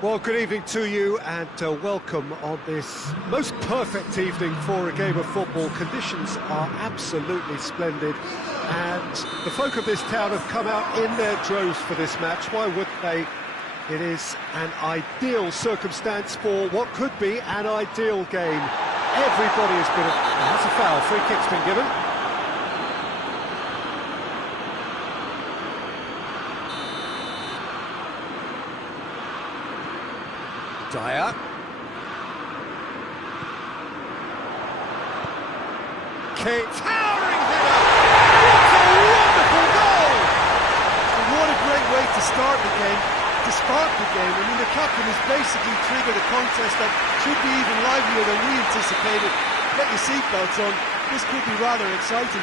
Well, good evening to you and welcome on this most perfect evening for a game of football. Conditions are absolutely splendid and the folk of this town have come out in their droves for this match. Why wouldn't they? It is an ideal circumstance for what could be an ideal game. Everybody has been... That's a foul, free kick's been given. Dyer. Kane. Towering header! What a wonderful goal! And what a great way to start the game, to spark the game. I mean, the captain has basically triggered a contest that should be even livelier than we anticipated. Get your seatbelts on, this could be rather exciting.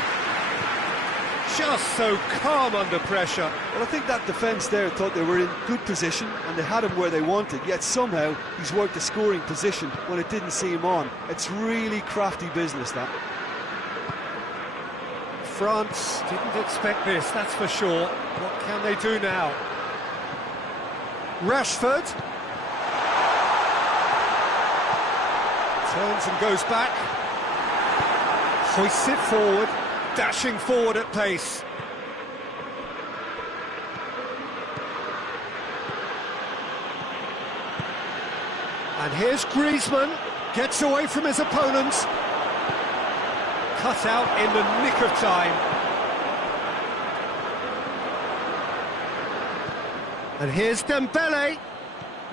Just so calm under pressure. Well, I think that defence there thought they were in good position and they had him where they wanted, yet somehow he's worked a scoring position when it didn't see him on. It's really crafty business, that. France didn't expect this, that's for sure. What can they do now? Rashford. Turns and goes back. Hoists it forward. Dashing forward at pace. And here's Griezmann, gets away from his opponents. Cut out in the nick of time. And here's Dembele,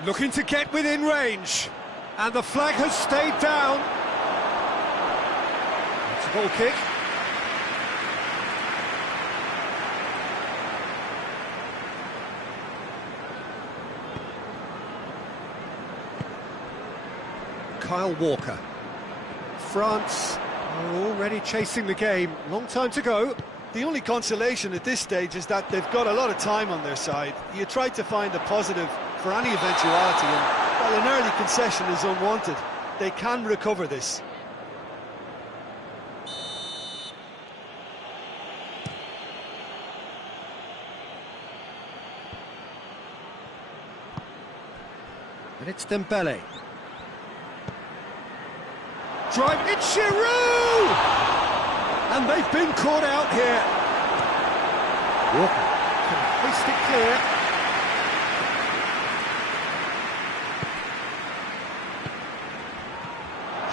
looking to get within range. And the flag has stayed down. It's a goal kick. Kyle Walker. France are already chasing the game. Long time to go. The only consolation at this stage is that they've got a lot of time on their side. You try to find a positive for any eventuality, and while an early concession is unwanted, they can recover this. And it's Dembele. Drive, it's Giroud! And they've been caught out here. Walker can hoist it clear.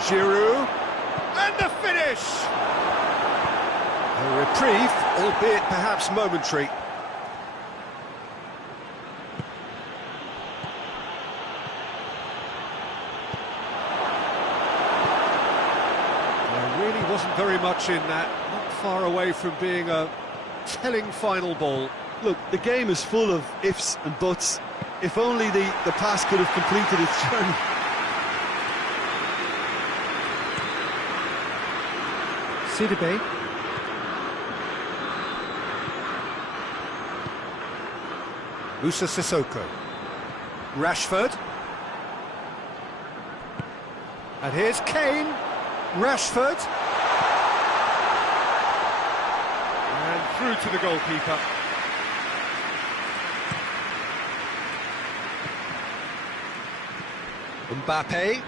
Giroud, and the finish! A reprieve, albeit perhaps momentary. Wasn't very much in that, not far away from being a telling final ball. Look, the game is full of ifs and buts. If only the pass could have completed its journey. Sidibe. Moussa Sissoko. Rashford. And here's Kane. Rashford. Through to the goalkeeper. Mbappe.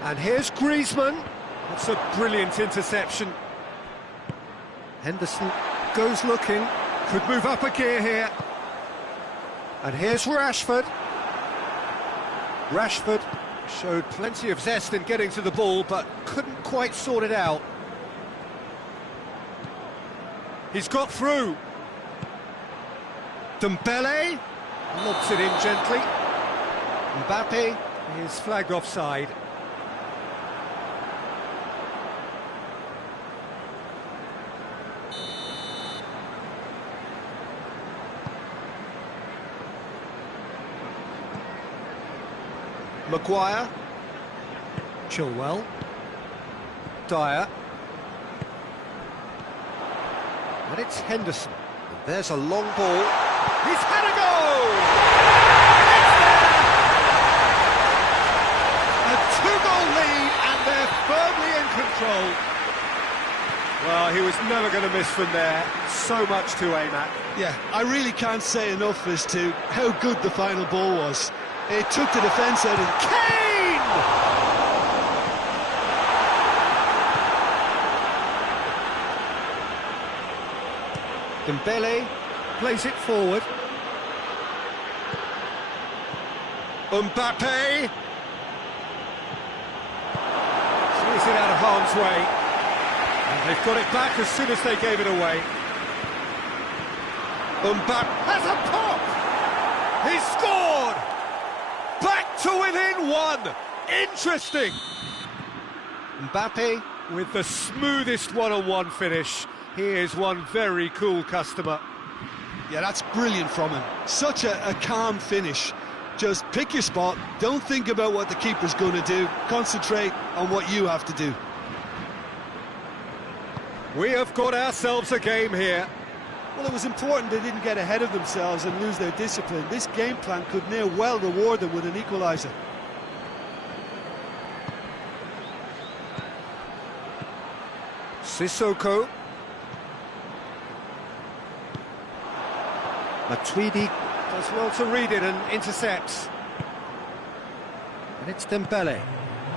And here's Griezmann. That's a brilliant interception. Henderson goes looking. Could move up a gear here. And here's Rashford. Rashford showed plenty of zest in getting to the ball, but couldn't quite sort it out. He's got through. Dembele lobs it in gently. Mbappe is flagged offside. Maguire. Chilwell. Dyer. And it's Henderson. And there's a long ball. He's had a go! It's there! A two-goal lead, and they're firmly in control. Well, he was never going to miss from there. So much to aim at. Yeah, I really can't say enough as to how good the final ball was. It took the defence out of Kane! Dembele plays it forward. Mbappe! Sees it out of harm's way. And they've got it back as soon as they gave it away. Mbappe has a pop! He's scored! Back to within one! Interesting! Mbappe with the smoothest one-on-one finish. He is one very cool customer. Yeah, that's brilliant from him. Such a calm finish. Just pick your spot, don't think about what the keeper's going to do, concentrate on what you have to do. We have got ourselves a game here. Well, it was important they didn't get ahead of themselves and lose their discipline. This game plan could near well reward them with an equaliser. Sissoko. Matuidi does well to read it and intercepts. And it's Dembele.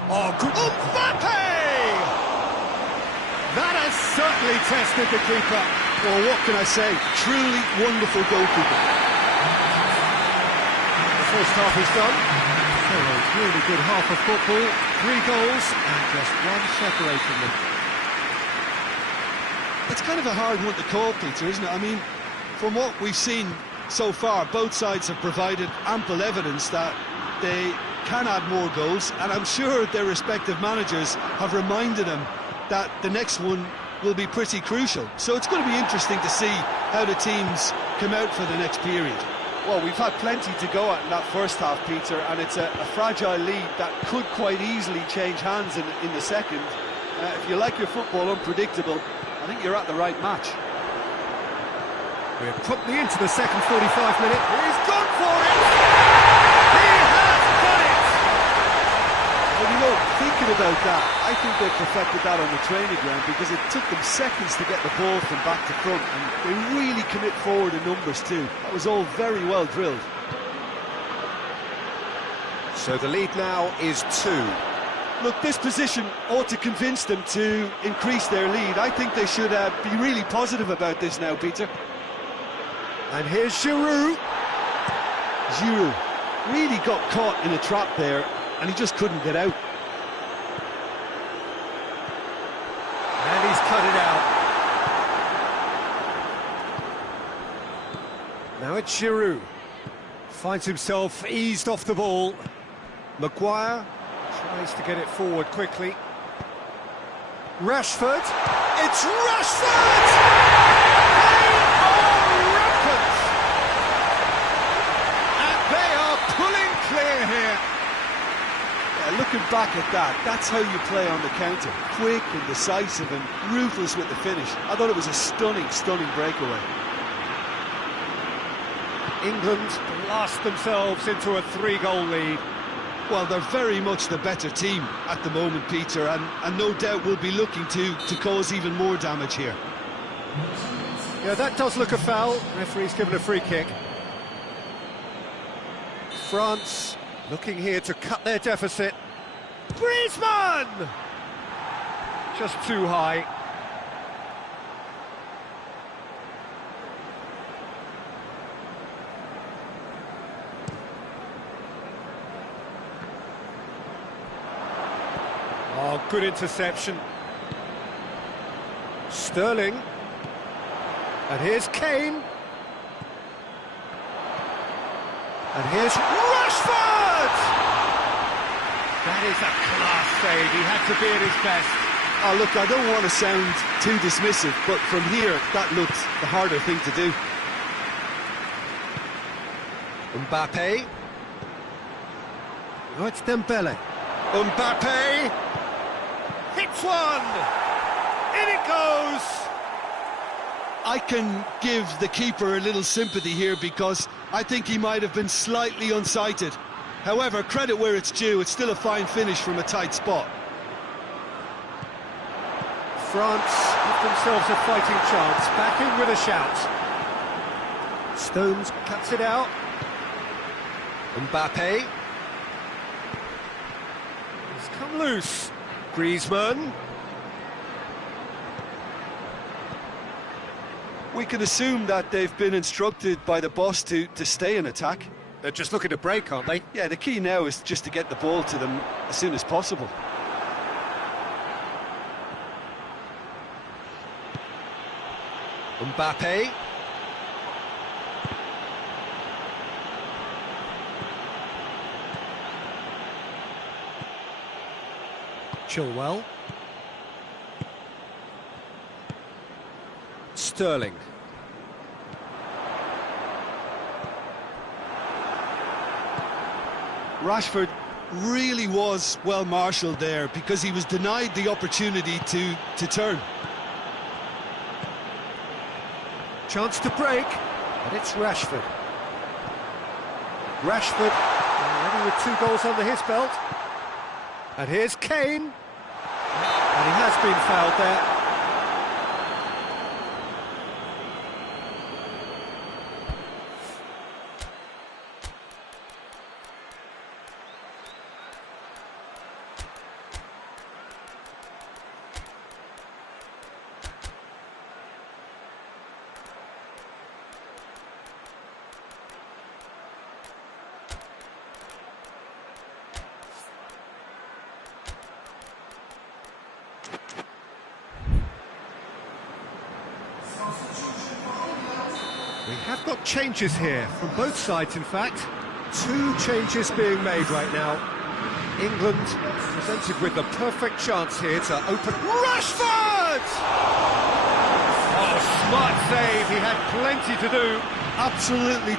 Oh, good. Mbappe! That has certainly tested the keeper. Well, what can I say? Truly wonderful goalkeeper. The first half is done. So a really good half of football. 3 goals and just one separating them. It's kind of a hard one to call, Peter, isn't it? I mean, from what we've seen so far, both sides have provided ample evidence that they can add more goals, and I'm sure their respective managers have reminded them that the next one will be pretty crucial. So it's going to be interesting to see how the teams come out for the next period. Well, we've had plenty to go at in that first half, Peter, and it's a fragile lead that could quite easily change hands in the second. If you like your football unpredictable, I think you're at the right match. We're promptly into the second 45 minute. He's gone for it! He has done it! Well, you know, thinking about that, I think they perfected that on the training ground because it took them seconds to get the ball from back to front, and they really commit forward in numbers too. That was all very well drilled. So the lead now is 2. Look, this position ought to convince them to increase their lead. I think they should be really positive about this now, Peter. And here's Giroud. Giroud really got caught in a trap there, and he just couldn't get out. And he's cut it out. Now it's Giroud. Finds himself eased off the ball. Maguire tries to get it forward quickly. Rashford. It's Rashford! They are rampant! And they are pulling clear here. Yeah, looking back at that, that's how you play on the counter. Quick and decisive and ruthless with the finish. I thought it was a stunning, stunning breakaway. England blast themselves into a 3-goal lead. Well, they're very much the better team at the moment, Peter, and no doubt will be looking to cause even more damage here. Yeah, that does look a foul. Referee's given a free kick. France looking here to cut their deficit. Griezmann! Just too high. Oh, good interception. Sterling. And here's Kane. And here's Rashford! That is a class save. He had to be at his best. Oh, look, I don't want to sound too dismissive, but from here, that looked the harder thing to do. Mbappe. Oh, it's Dembele. Mbappe. Hits one! In it goes! I can give the keeper a little sympathy here because I think he might have been slightly unsighted. However, credit where it's due, it's still a fine finish from a tight spot. France give themselves a fighting chance, back in with a shout. Stones cuts it out. Mbappe. It's come loose. Griezmann. We can assume that they've been instructed by the boss to stay in attack. They're just looking to break, aren't they? Yeah, the key now is just to get the ball to them as soon as possible. Mbappe. Chilwell. Sterling. Rashford really was well marshalled there because he was denied the opportunity to turn. Chance to break, and it's Rashford. Rashford already with 2 goals under his belt. And here's Kane. And he has been fouled there. We have got changes here, from both sides in fact. 2 changes being made right now. England presented with the perfect chance here to open... Rashford! Oh, smart save, he had plenty to do. Absolutely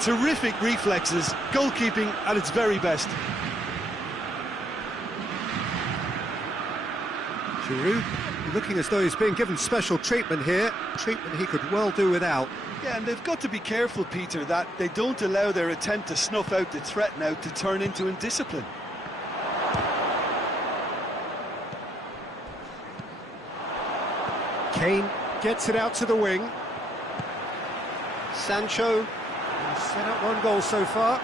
terrific reflexes, goalkeeping at its very best. Giroud looking as though he's being given special treatment here, treatment he could well do without. Yeah, and they've got to be careful, Peter, that they don't allow their attempt to snuff out the threat now to turn into indiscipline. Kane gets it out to the wing. Sancho has set up 1 goal so far.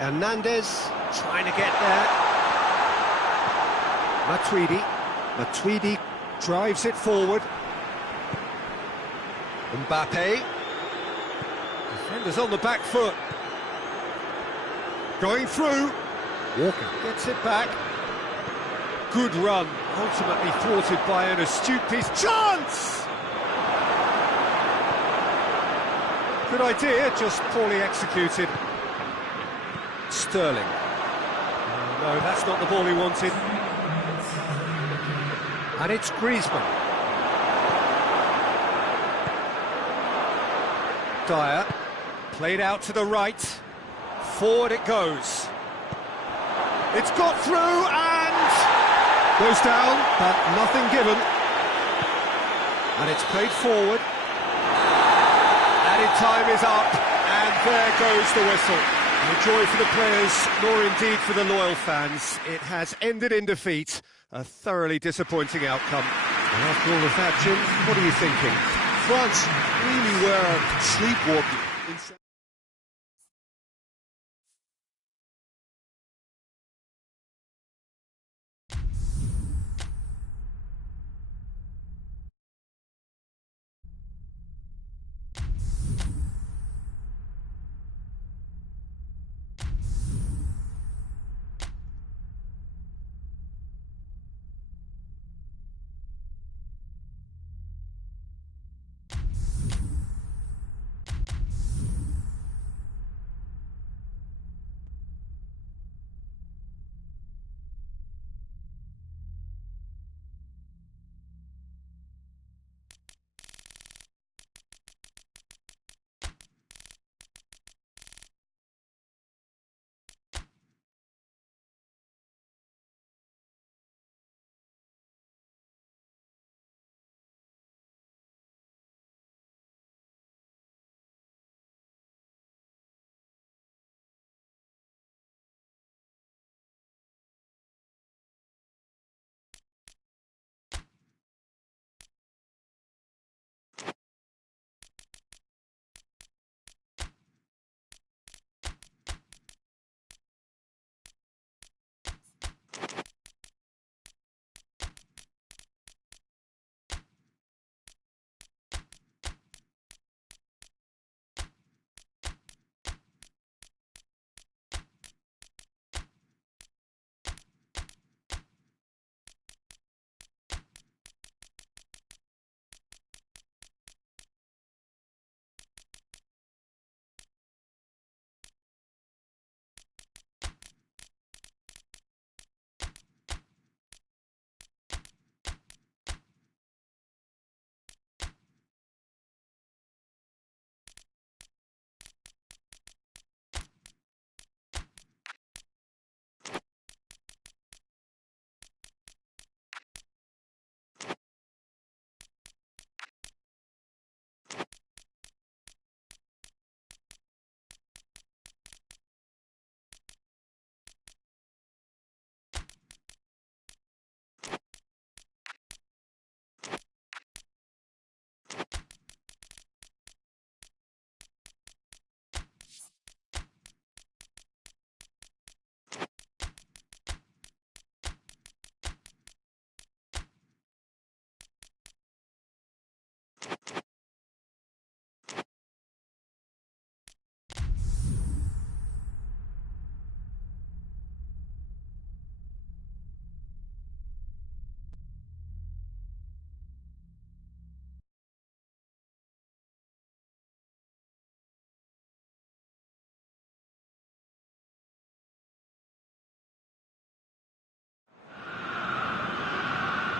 Hernandez trying to get there. Matuidi drives it forward. Mbappe. Defenders on the back foot. Going through. Walker gets it back. Good run, ultimately thwarted by an astute piece. Chance! Good idea, just poorly executed. Sterling. No, that's not the ball he wanted. And it's Griezmann. Dyer. Played out to the right. Forward it goes. It's got through and... goes down, but nothing given. And it's played forward. Added time is up, and there goes the whistle. No joy for the players, nor indeed for the loyal fans. It has ended in defeat. A thoroughly disappointing outcome. And after all of that, Jim, what are you thinking? France really were sleepwalking.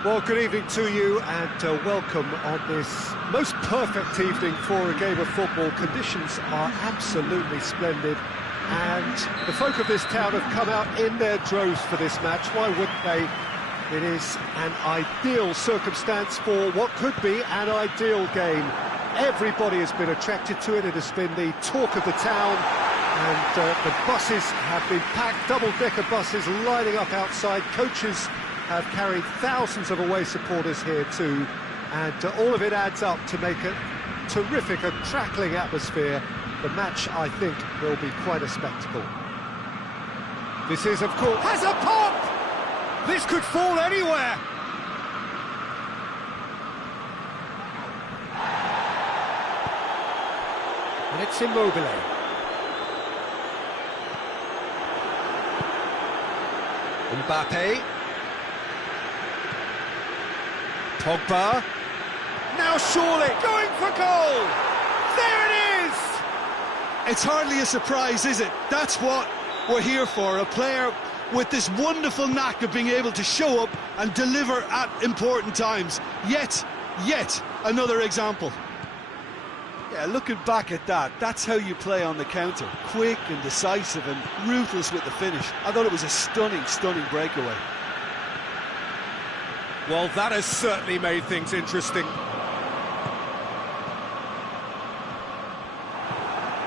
Well, good evening to you and welcome on this most perfect evening for a game of football. Conditions are absolutely splendid and the folk of this town have come out in their droves for this match. Why wouldn't they? It is an ideal circumstance for what could be an ideal game. Everybody has been attracted to it. It has been the talk of the town and the buses have been packed, double-decker buses lining up outside. Coaches have carried thousands of away supporters here too, and all of it adds up to make a terrific, a crackling atmosphere. The match, I think, will be quite a spectacle. This is, of course, has a pop! This could fall anywhere! And it's Immobile. Mbappe. Pogba. Now surely going for goal! There it is! It's hardly a surprise, is it? That's what we're here for, a player with this wonderful knack of being able to show up and deliver at important times. Yet another example. Yeah, looking back at that, that's how you play on the counter. Quick and decisive and ruthless with the finish. I thought it was a stunning breakaway. Well, that has certainly made things interesting.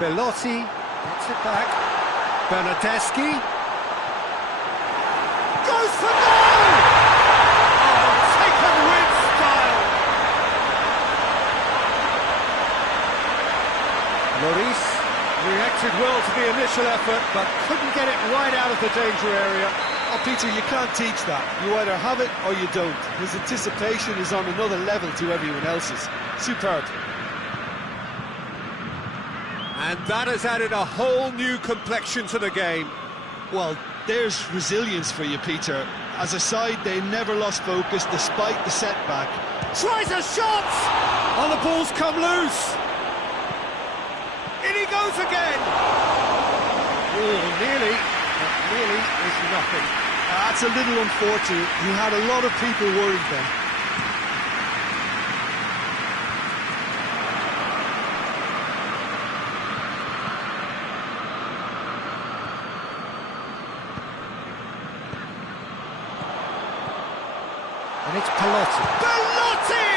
Belotti gets it back. Bernardeschi goes for goal! Oh, taken with style! Lloris reacted well to the initial effort, but couldn't get it right out of the danger area. Oh, Peter, you can't teach that. You either have it or you don't. His anticipation is on another level to everyone else's. Superb. And that has added a whole new complexion to the game. Well, there's resilience for you, Peter. As a side, they never lost focus despite the setback. Tries a shot! Oh, the ball's come loose! In he goes again! Oh, nearly, but nearly is nothing. That's a little unfortunate. He had a lot of people worried then. And it's Belotti. Belotti!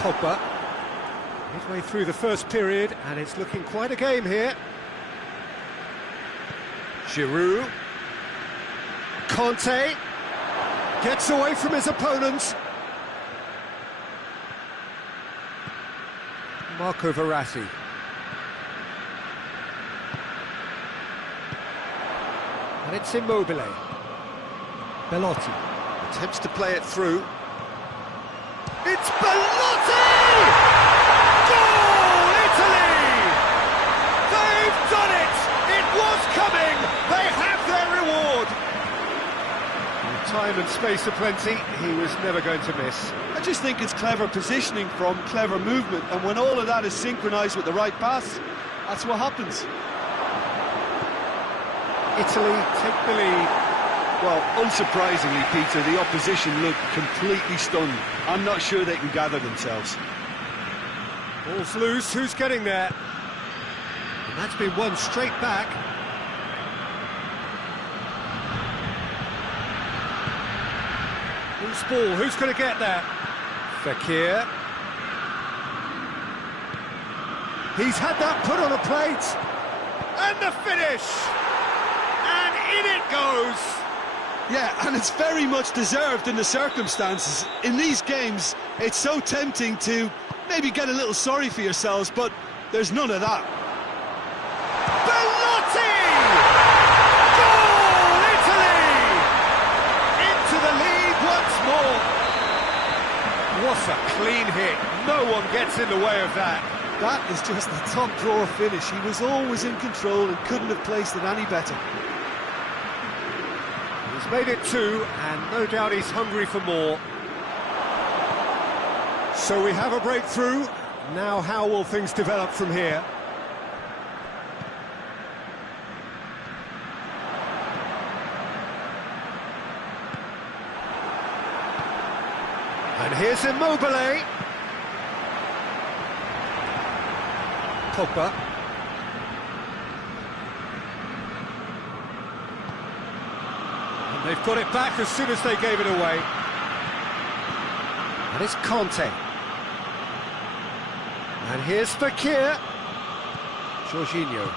Pogba. Midway through the first period, and it's looking quite a game here. Giroud. Conte. Gets away from his opponents. Marco Verratti. And it's Immobile. Belotti. Attempts to play it through. It's Belotti! Goal, Italy! They've done it! It was coming! They have their reward! With time and space aplenty, he was never going to miss. I just think it's clever positioning from clever movement, and when all of that is synchronised with the right pass, that's what happens. Italy take the lead. Well, unsurprisingly, Peter, the opposition look completely stunned. I'm not sure they can gather themselves. Ball's loose, who's getting there? And that's been won straight back. Loose ball, who's going to get there? Fekir. He's had that put on a plate. And the finish! And in it goes! Yeah, and it's very much deserved in the circumstances. In these games, it's so tempting to maybe get a little sorry for yourselves, but there's none of that. Belotti! Goal, Italy! Into the lead once more. What a clean hit. No one gets in the way of that. That is just the top drawer finish. He was always in control and couldn't have placed it any better. He's made it two, and no doubt he's hungry for more. So we have a breakthrough. Now how will things develop from here? And here's Immobile. Pogba. And they've got it back as soon as they gave it away. And it's Conte. And here's Fekir. Jorginho.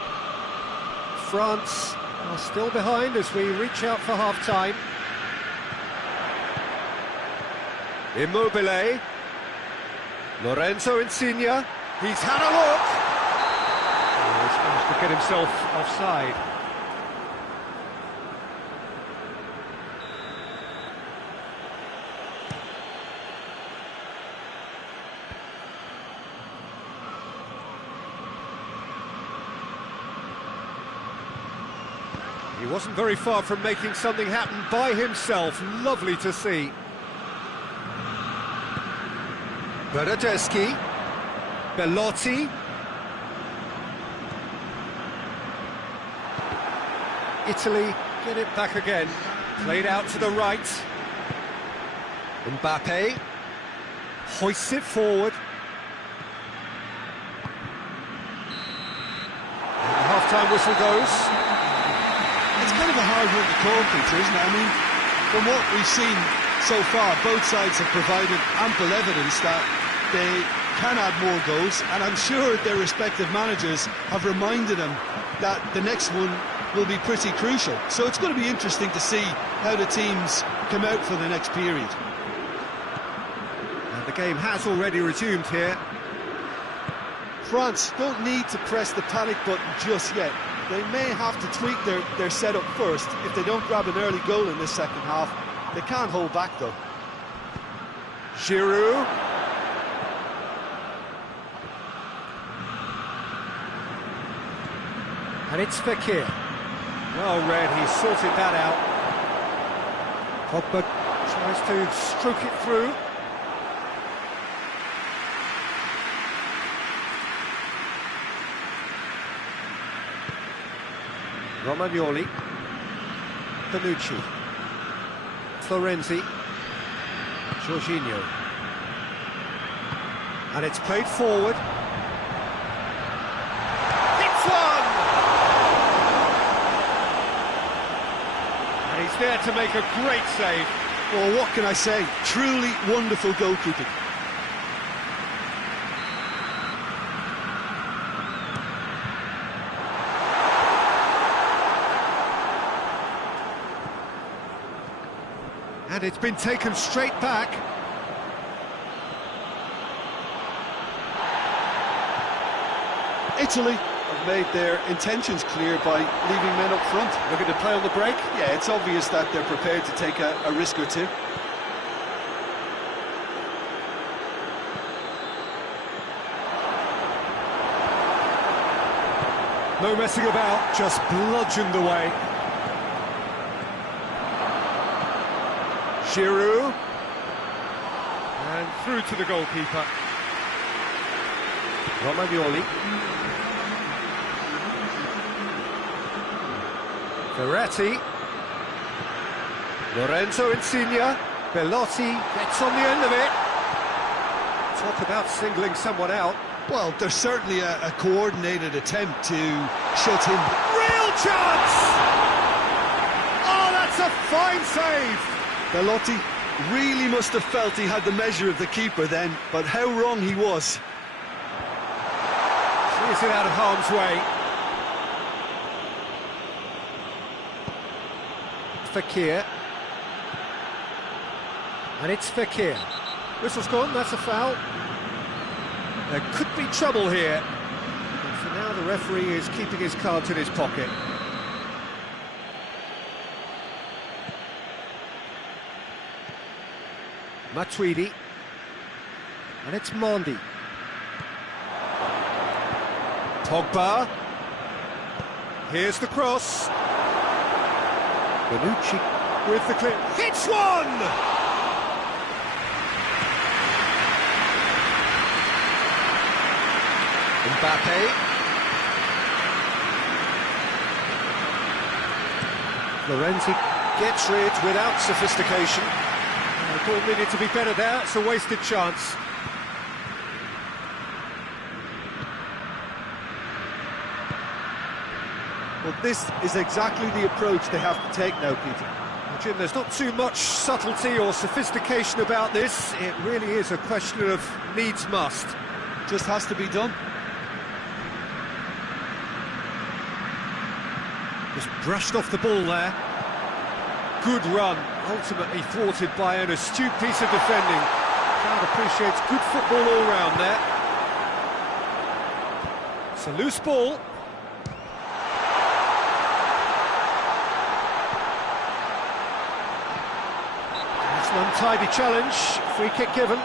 France are still behind as we reach out for half-time. Immobile. Lorenzo Insigne. He's had a look. Oh, he's managed to get himself offside. He wasn't very far from making something happen by himself. Lovely to see. Bernardeschi. Belotti. Italy get it back again. Played out to the right. Mbappe hoists it forward. And the half-time whistle goes. It's kind of a hard one to call, Peter, isn't it? I mean, from what we've seen so far, both sides have provided ample evidence that they can add more goals, and I'm sure their respective managers have reminded them that the next one will be pretty crucial. So it's going to be interesting to see how the teams come out for the next period. And the game has already resumed here. France don't need to press the panic button just yet. They may have to tweak their setup first if they don't grab an early goal in this second half. They can't hold back though. Giroud. And it's Fekir. Well read, he sorted that out. Pogba tries to stroke it through. Romagnoli. Bonucci. Florenzi. Jorginho. And it's played forward. It's one! And he's there to make a great save. Well, what can I say? Truly wonderful goalkeeping. And it's been taken straight back. Italy have made their intentions clear by leaving men up front. Looking to play on the break. Yeah, it's obvious that they're prepared to take a risk or two. No messing about, just bludgeoned away. Giroud. And through to the goalkeeper. Romagnoli. Verratti. Lorenzo Insigne. Belotti gets on the end of it. Talk about singling someone out. Well, there's certainly a coordinated attempt to shut him. Real chance! Oh, that's a fine save! Belotti really must have felt he had the measure of the keeper then, but how wrong he was. Clears it out of harm's way. Fekir. And it's Fekir. Whistle's gone, that's a foul. There could be trouble here. But for now, the referee is keeping his cards in his pocket. Matuidi. And it's Mondi. Pogba. Here's the cross. Bonucci with the clear. Hits one! Mbappe. Florenzi gets rid without sophistication. The ball needed to be better there, it's a wasted chance. Well, this is exactly the approach they have to take now, Peter. Well, Jim, there's not too much subtlety or sophistication about this. It really is a question of needs must. Just has to be done. Just brushed off the ball there. Good run, ultimately thwarted by an astute piece of defending. Crowd appreciates good football all round there. It's a loose ball. It's an untidy challenge, free kick given.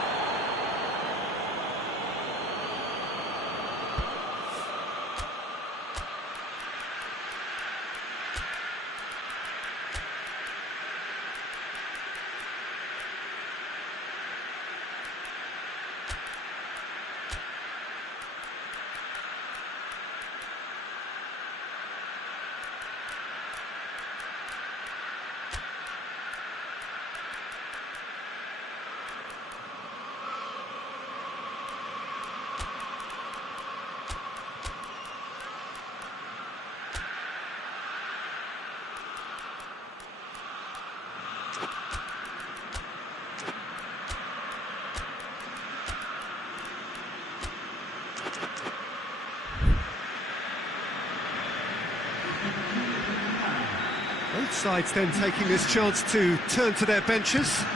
Both sides then taking this chance to turn to their benches. Oh,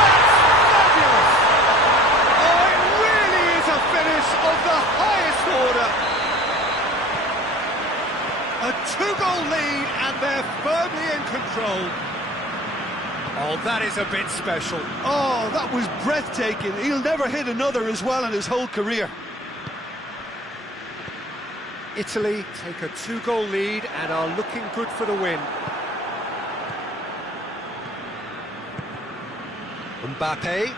that's fabulous! Oh, it really is a finish of the highest order. A two-goal lead and they're firmly in control. Oh, that is a bit special. Oh, that was breathtaking. He'll never hit another as well in his whole career. Italy take a two-goal lead and are looking good for the win. Mbappe.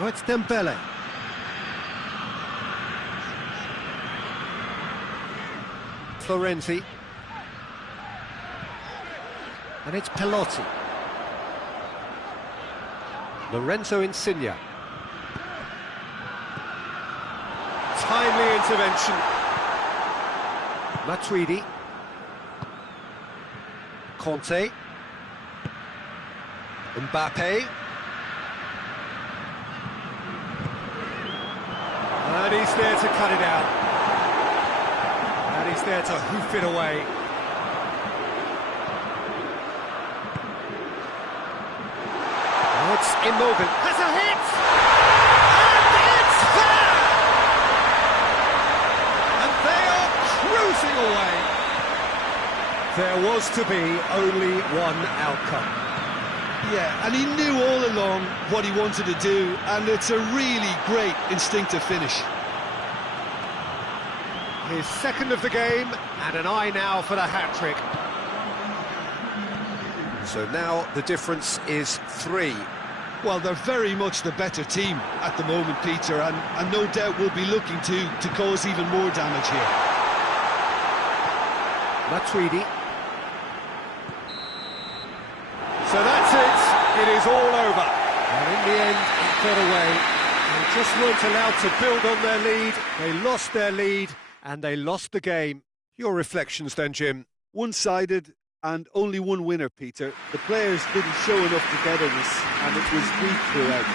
Oh, it's Dembele. Florenzi. And it's Pelotti. Lorenzo Insigne. Timely intervention. Matuidi. Conte. Mbappe. And he's there to cut it out. And he's there to hoof it away. Oh, it's Immobile. Has a hit! And it's there! And they are cruising away. There was to be only one outcome. Yeah, and he knew all along what he wanted to do, and it's a really great instinctive finish. His second of the game, and an eye now for the hat-trick. So now the difference is 3. Well, they're very much the better team at the moment, Peter, and no doubt will be looking to cause even more damage here. Matuidi. So that's it. It is all over. And in the end, it got away. They just weren't allowed to build on their lead. They lost their lead, and they lost the game. Your reflections then, Jim? One-sided and only one winner, Peter. The players didn't show enough togetherness, and it was weak throughout.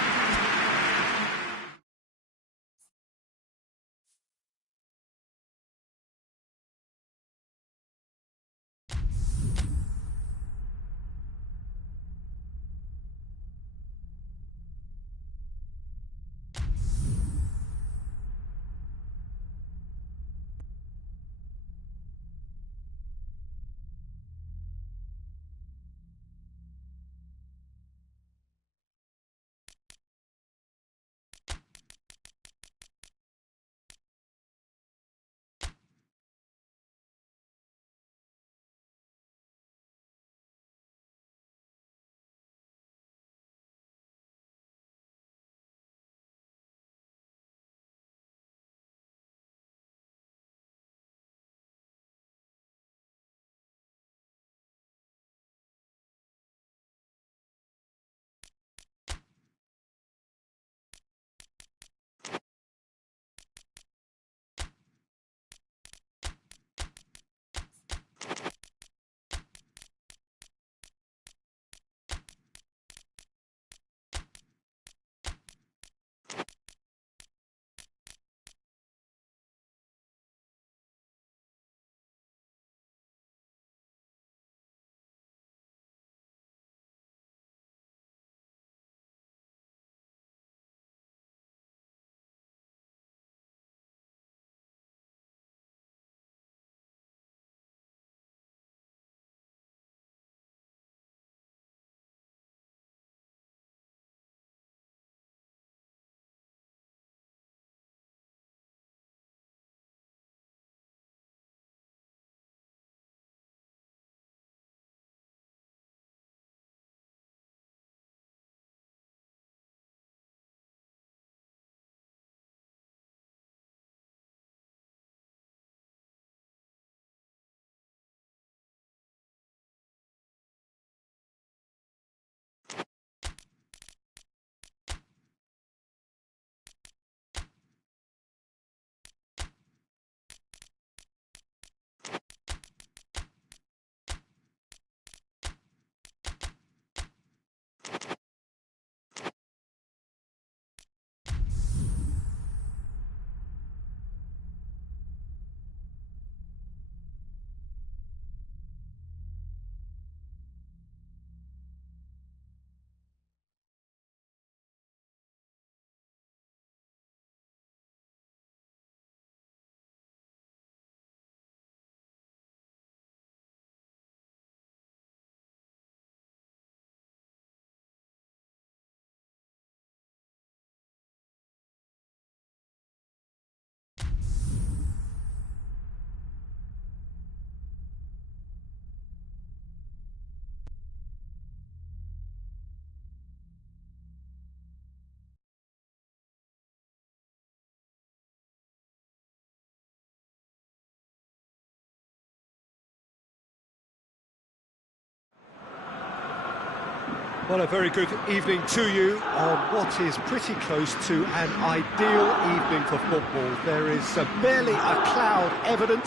Well, a very good evening to you on what is pretty close to an ideal evening for football. There is barely a cloud evident.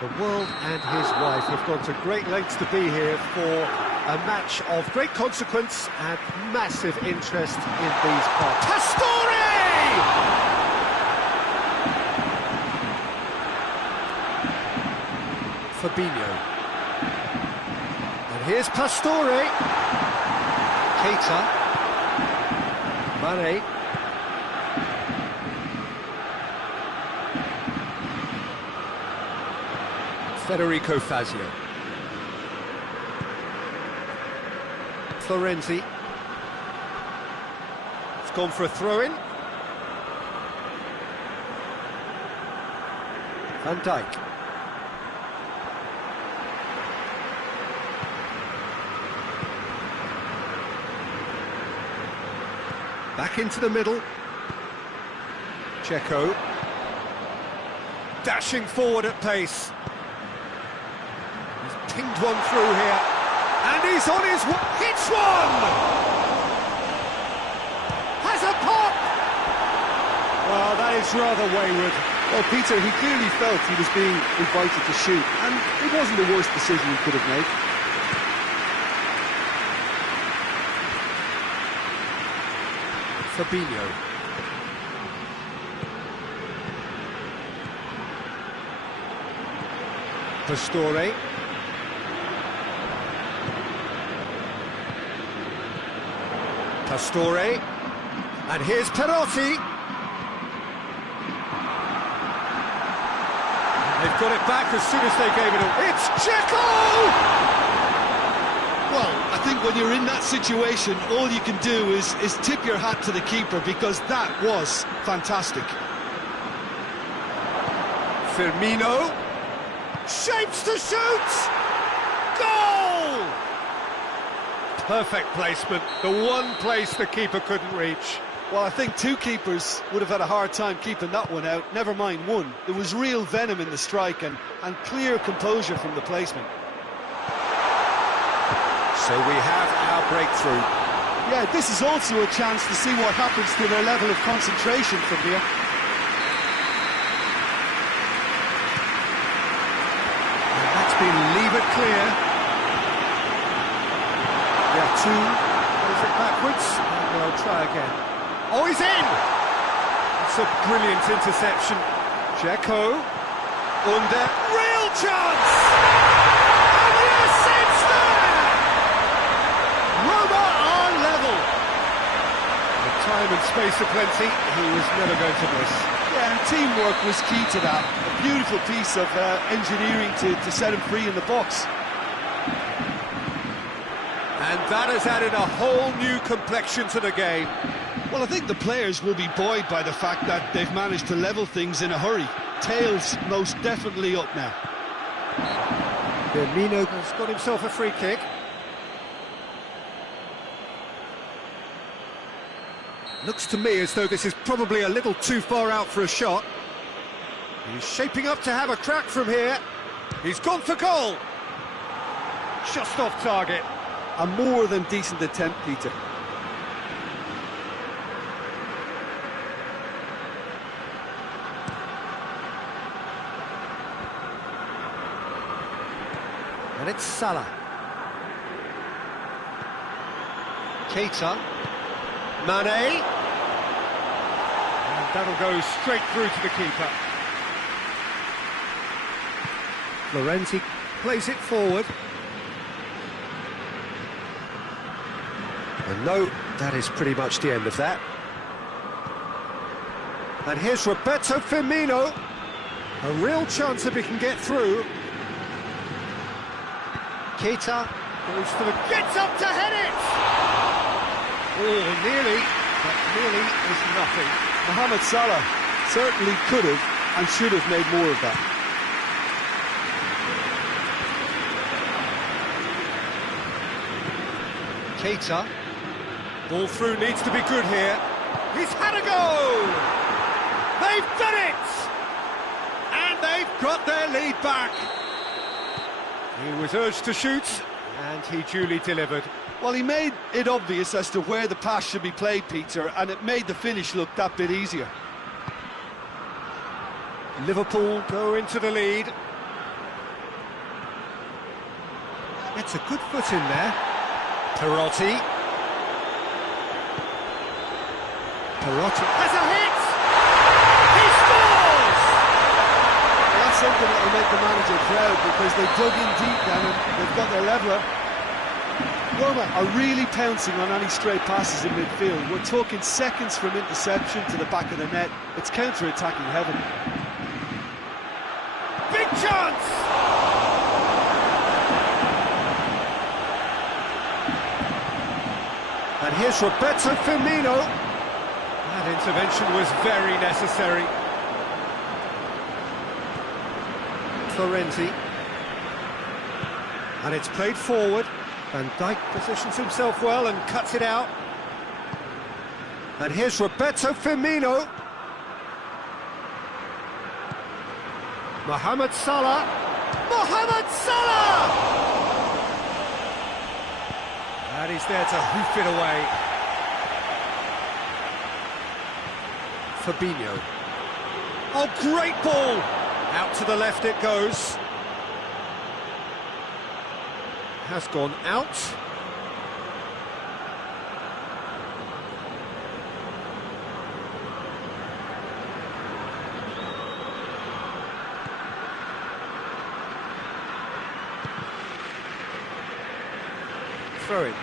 The world and his wife have gone to great lengths to be here for a match of great consequence and massive interest in these parts. Pastore! Fabinho. And here's Pastore. Keita. Mane. Federico Fazio. Florenzi. It's gone for a throw-in. Van Dijk. Back into the middle. Checo. Dashing forward at pace. He's pinged one through here. And he's on his way. Hits one! Has a pop! Well, that is rather wayward. Well, Peter, he clearly felt he was being invited to shoot, and it wasn't the worst decision he could have made. Fabinho. Pastore. Pastore. And here's Perotti. They've got it back as soon as they gave it away. It's Checo! Well, I think when you're in that situation, all you can do is tip your hat to the keeper, because that was fantastic. Firmino. Shapes to shoot! Goal! Perfect placement, the one place the keeper couldn't reach. Well, I think two keepers would have had a hard time keeping that one out, never mind one. There was real venom in the strike and clear composure from the placement. So we have our breakthrough. Yeah, this is also a chance to see what happens to their level of concentration from here. And that's been leave it clear. Yeah, two. Plays it backwards. And they'll try again. Oh, he's in! It's a brilliant interception. Checo. Under. Real chance! And yes, it's there! Roma are level. With time and space aplenty, he was never going to miss. Yeah, and teamwork was key to that. A beautiful piece of engineering to set him free in the box. And that has added a whole new complexion to the game. Well, I think the players will be buoyed by the fact that they've managed to level things in a hurry. Tails most definitely up now. Firmino has got himself a free kick. Looks to me as though this is probably a little too far out for a shot. He's shaping up to have a crack from here. He's gone for goal. Just off target. A more than decent attempt, Peter. And it's Salah. Keita. Mane. And that'll go straight through to the keeper. Florenzi plays it forward. And no, that is pretty much the end of that. And here's Roberto Firmino. A real chance if he can get through. Keita goes for the... gets up to head it! Oh, nearly, but nearly is nothing. Mohamed Salah certainly could have and should have made more of that. Keita. Ball through needs to be good here. He's had a go! They've done it! And they've got their lead back. He was urged to shoot, and he duly delivered. Well, he made it obvious as to where the pass should be played, Peter, and it made the finish look that bit easier. Liverpool go into the lead. Gets a good foot in there. Perotti. Perotti has a hit! He scores! Well, that's something that will make the manager proud, because they dug in deep down and they've got their leveller. Roma are really pouncing on any stray passes in midfield. We're talking seconds from interception to the back of the net. It's counter-attacking heaven. Big chance! And here's Roberto Firmino. That intervention was very necessary. Florenzi. And it's played forward. Van Dijk positions himself well and cuts it out. And here's Roberto Firmino. Mohamed Salah. Mohamed Salah! And he's there to hoof it away. Fabinho. Oh, great ball! Out to the left it goes. Has gone out. Throw it.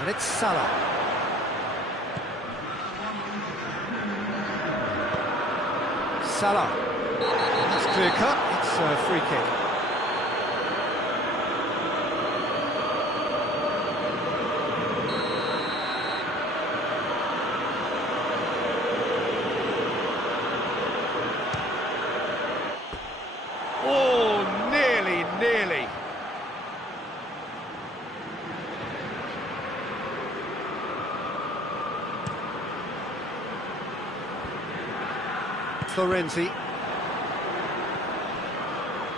And it's Salah. Salah. That's clear cut. It's a free kick. Oh, nearly. Florenzi.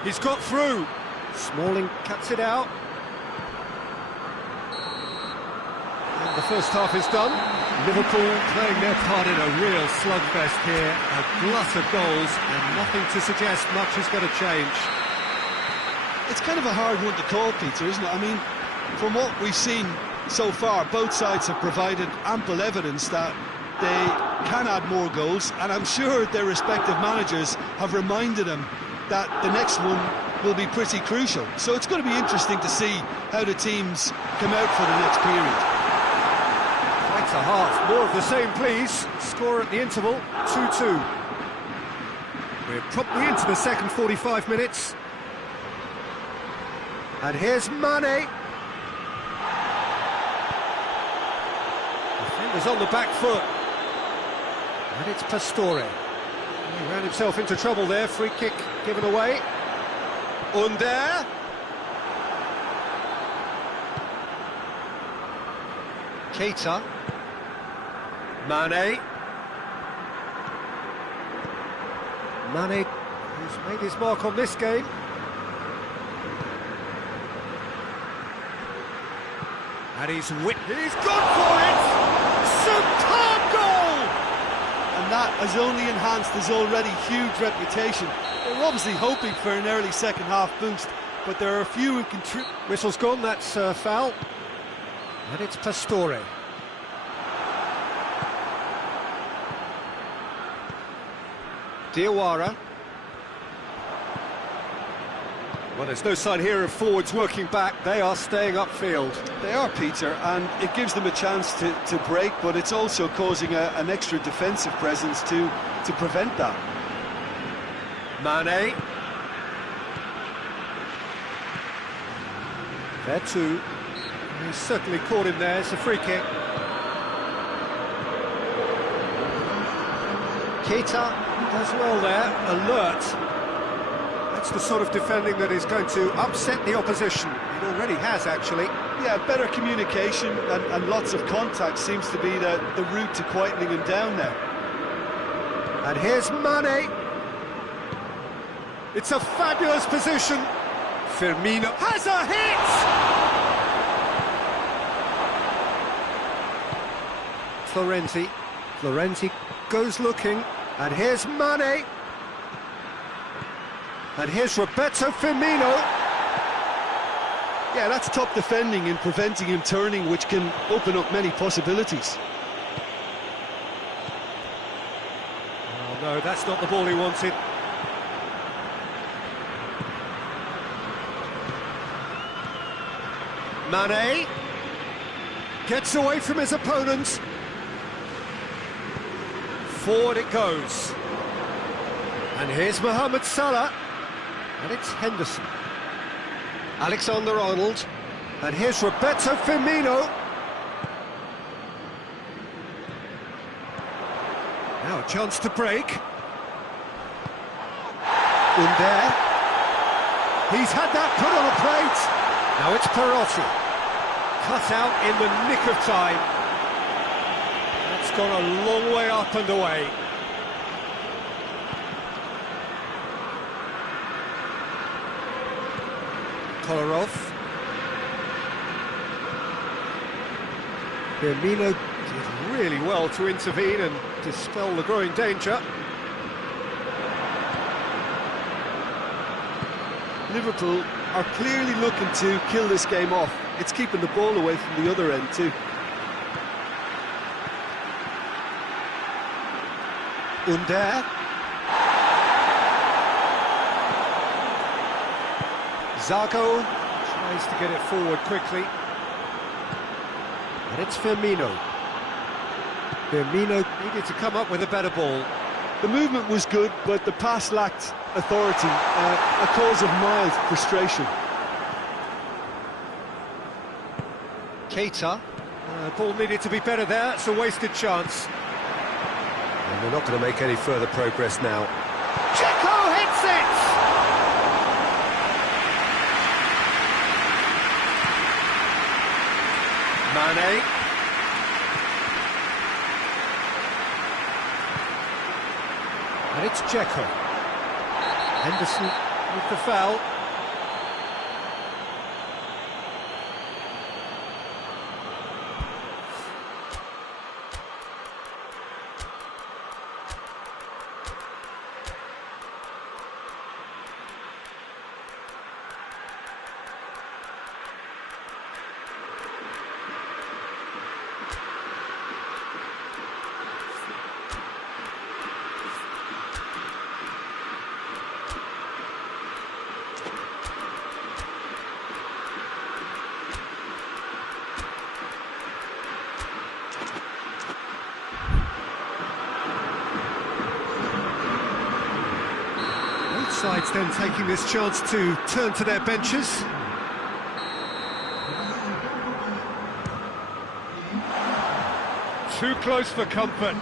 He's got through. Smalling cuts it out. And the first half is done. Liverpool playing their part in a real slugfest here. A glut of goals and nothing to suggest much is going to change. It's kind of a hard one to call, Peter, isn't it? I mean, from what we've seen so far, both sides have provided ample evidence that they can add more goals, and I'm sure their respective managers have reminded them that the next one will be pretty crucial. So it's going to be interesting to see how the teams come out for the next period. Quite a half. More of the same, please. Score at the interval, 2-2. We're promptly into the second 45 minutes. And here's Mane. Defender's on the back foot. And it's Pastore. He ran himself into trouble there. Free kick given away. Under. Keita. Mane. Mane, who's made his mark on this game. And he's gone for it! Superb goal! And that has only enhanced his already huge reputation. They're obviously hoping for an early second-half boost, but there are a few who can... Whistle's gone, that's foul. And it's Pastore. Diawara. Well, there's no sign here of forwards working back. They are staying upfield. They are, Peter, and it gives them a chance to break, but it's also causing an extra defensive presence to prevent that. Mane. There too. He's certainly caught him there. It's a free kick. Keita does well there. Alert. That's the sort of defending that is going to upset the opposition. It already has, actually. Yeah, better communication and lots of contact seems to be the route to quietening him down there. And here's Mane. It's a fabulous position. Firmino has a hit! Florenzi goes looking, and here's Mane. And here's Roberto Firmino. Yeah, that's top defending and preventing him turning, which can open up many possibilities. Oh no, that's not the ball he wanted. Mane gets away from his opponent. Forward it goes. And here's Mohamed Salah. And it's Henderson. Alexander-Arnold. And here's Roberto Firmino. Now a chance to break. Under. He's had that put on a plate. Now it's Perotti. Cut out in the nick of time. That's gone a long way up and away. Kolarov. Firmino did really well to intervene and dispel the growing danger. Liverpool are clearly looking to kill this game off. It's keeping the ball away from the other end too. Under. Zago tries to get it forward quickly. And it's Firmino. Firmino needed to come up with a better ball. The movement was good, but the pass lacked authority, a cause of mild frustration. Keita. Ball needed to be better there, it's a wasted chance. And they're not going to make any further progress now. Checo hits it! Mane. And it's Checo. Henderson with the foul. Sides then taking this chance to turn to their benches. Too close for comfort.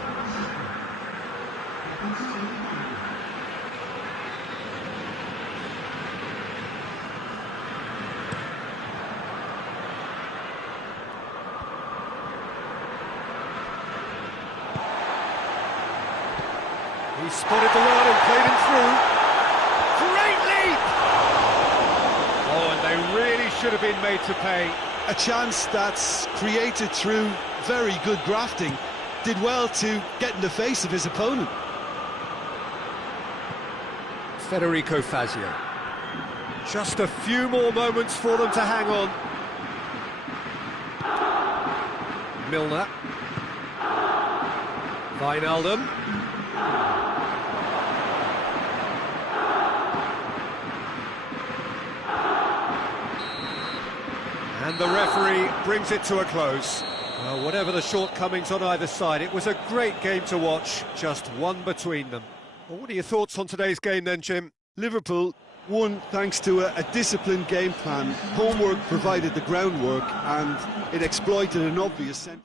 He spotted the run and played him through. Great leap! Oh, and they really should have been made to pay. A chance that's created through very good grafting. Did well to get in the face of his opponent. Federico Fazio. Just a few more moments for them to hang on. Milner. Wijnaldum. And the referee brings it to a close. Well, whatever the shortcomings on either side, it was a great game to watch, just one between them. Well, what are your thoughts on today's game then, Jim? Liverpool won thanks to a disciplined game plan. Homework provided the groundwork and it exploited an obvious sense.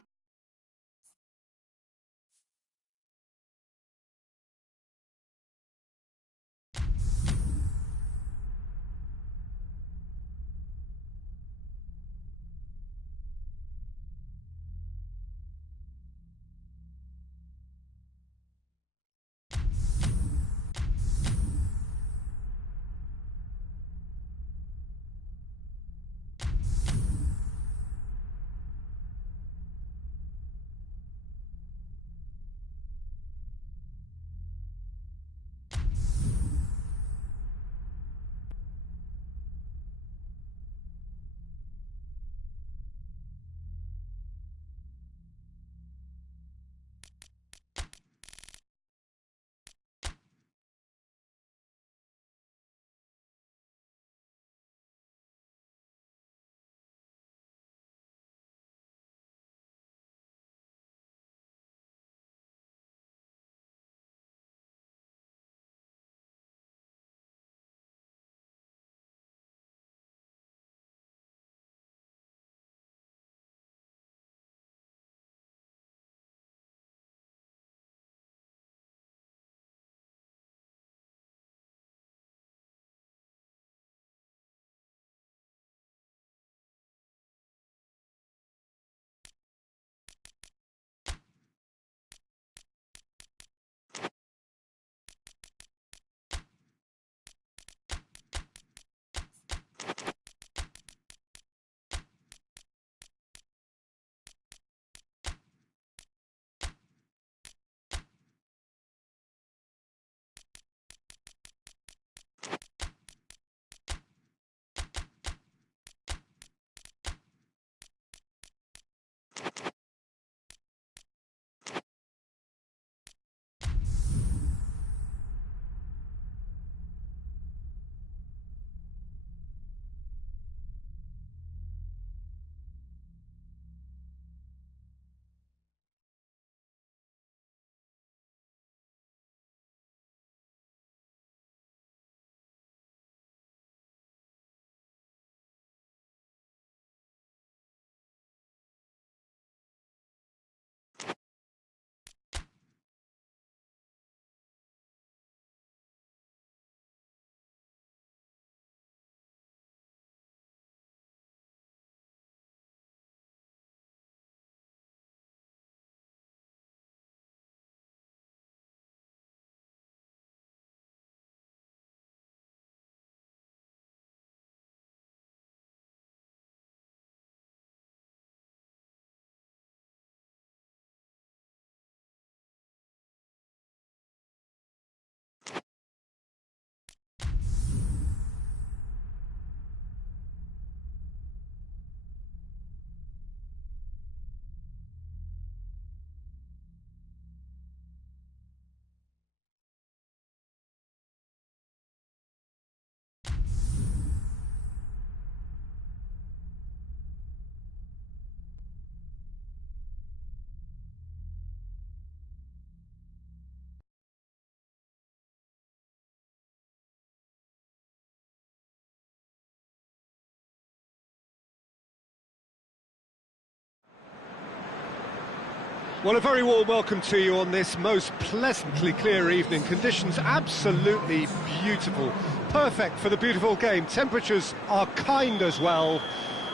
Well, a very warm welcome to you on this most pleasantly clear evening. Conditions absolutely beautiful. Perfect for the beautiful game. Temperatures are kind as well.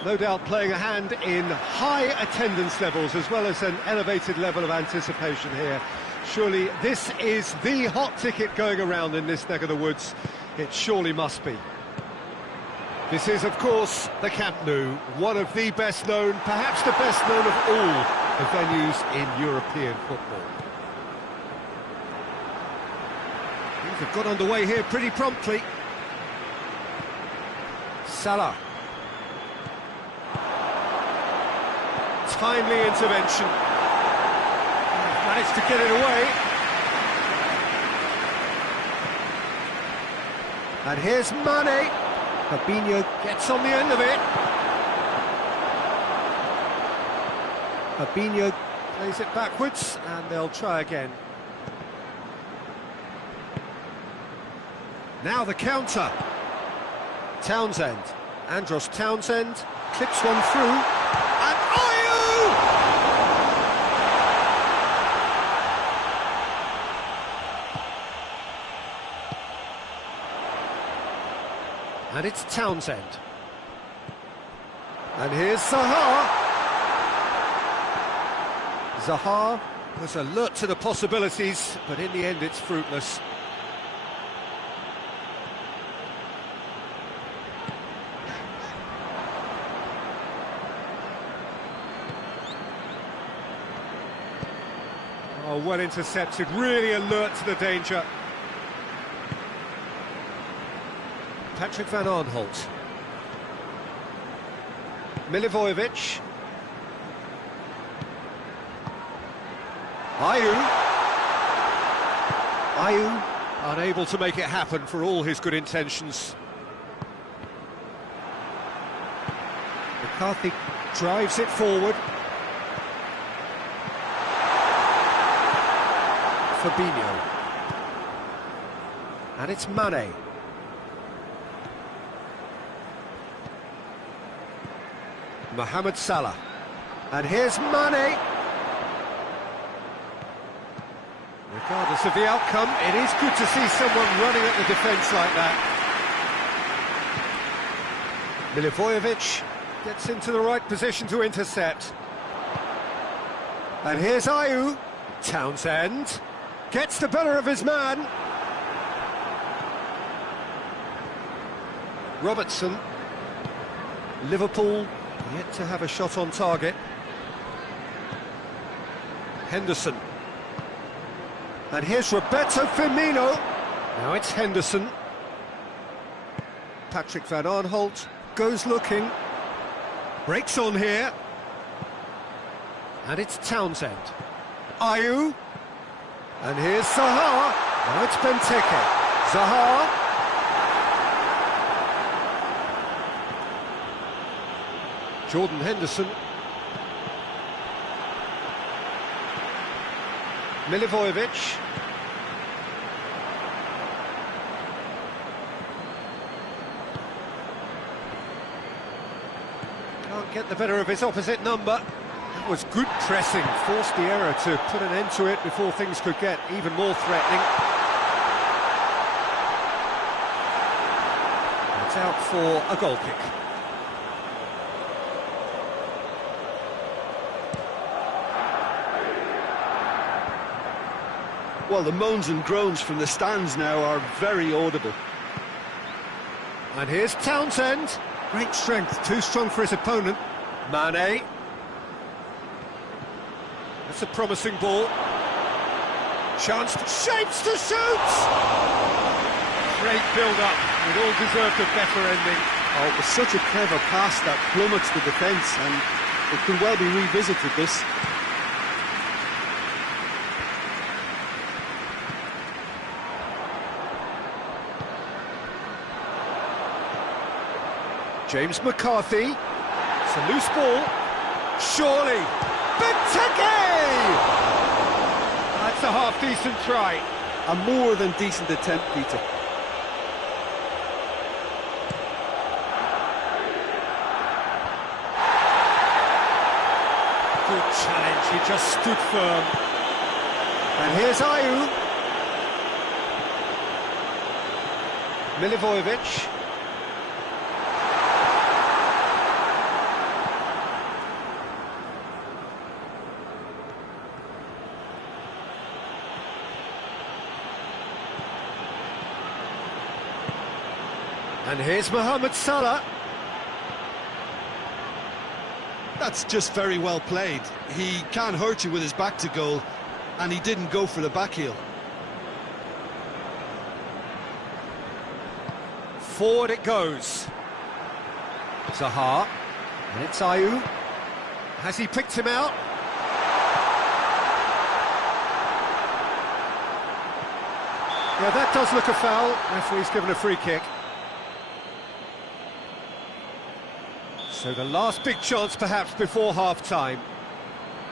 No doubt playing a hand in high attendance levels as well as an elevated level of anticipation here. Surely this is the hot ticket going around in this neck of the woods. It surely must be. This is, of course, the Camp Nou, one of the best known, perhaps the best known of all the venues in European football. Things have got underway here pretty promptly. Salah. Timely intervention. Managed to get it away. And here's Mane. Fabinho gets on the end of it. Fabinho plays it backwards, and they'll try again. Now the counter. Townsend. Andros Townsend clips one through. And Ayew! And it's Townsend. And here's Zaha. Zaha was alert to the possibilities, but in the end it's fruitless. Oh, well intercepted, really alert to the danger. Patrick van Aanholt. Milivojevic. Ayew unable to make it happen for all his good intentions. McCarthy drives it forward. Fabinho. And it's Mane. Mohamed Salah. And here's Mane. Regardless of the outcome, it is good to see someone running at the defence like that. Milivojevic gets into the right position to intercept. And here's Ayew. Townsend gets the better of his man. Robertson. Liverpool yet to have a shot on target. Henderson. And here's Roberto Firmino. Now it's Henderson. Patrick van Aanholt goes looking. Breaks on here. And it's Townsend. Ayew. And here's Zaha. Now it's Benteke. Zaha. Jordan Henderson. Milivojevic. Can't get the better of his opposite number. That was good pressing, forced the error to put an end to it before things could get even more threatening. It's out for a goal kick. Well, the moans and groans from the stands now are very audible. And here's Townsend. Great strength, too strong for his opponent. Mane. That's a promising ball. Chance to shapes to shoot! Great build-up. It all deserved a better ending. Oh, it was such a clever pass that plummets the defence, and it could well be revisited, this. James McCarthy. It's a loose ball. Surely. Benteke! That's a half-decent try. A more than decent attempt, Peter. Good challenge. She just stood firm. And here's Ayew. Milivojevic. And here's Mohamed Salah. That's just very well played. He can't hurt you with his back to goal, and he didn't go for the back heel. Forward it goes. Zaha. And it's Ayew. Has he picked him out? Yeah, that does look a foul. Referee's given a free kick. So the last big chance perhaps before half-time.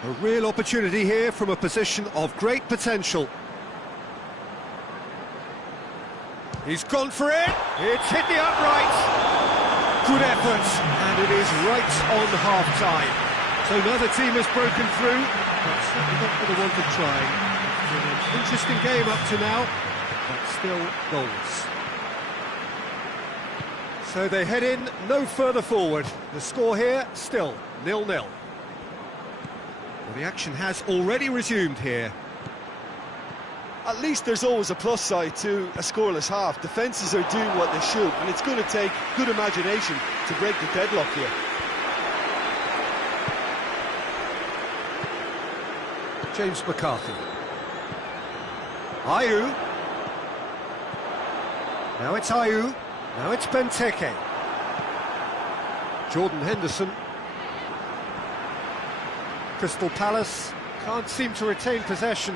A real opportunity here from a position of great potential. He's gone for it. It's hit the upright. Good effort, and it is right on half-time. So neither team has broken through, but certainly not for the want of trying. It's been an interesting game up to now, but still goals. So they head in no further forward. The score here, still 0-0. Well, the action has already resumed here. At least there's always a plus side to a scoreless half. Defences are doing what they should, and it's going to take good imagination to break the deadlock here. James McCarthy. Ayew. Now it's Ayew. Now it's Benteke. Jordan Henderson. Crystal Palace can't seem to retain possession.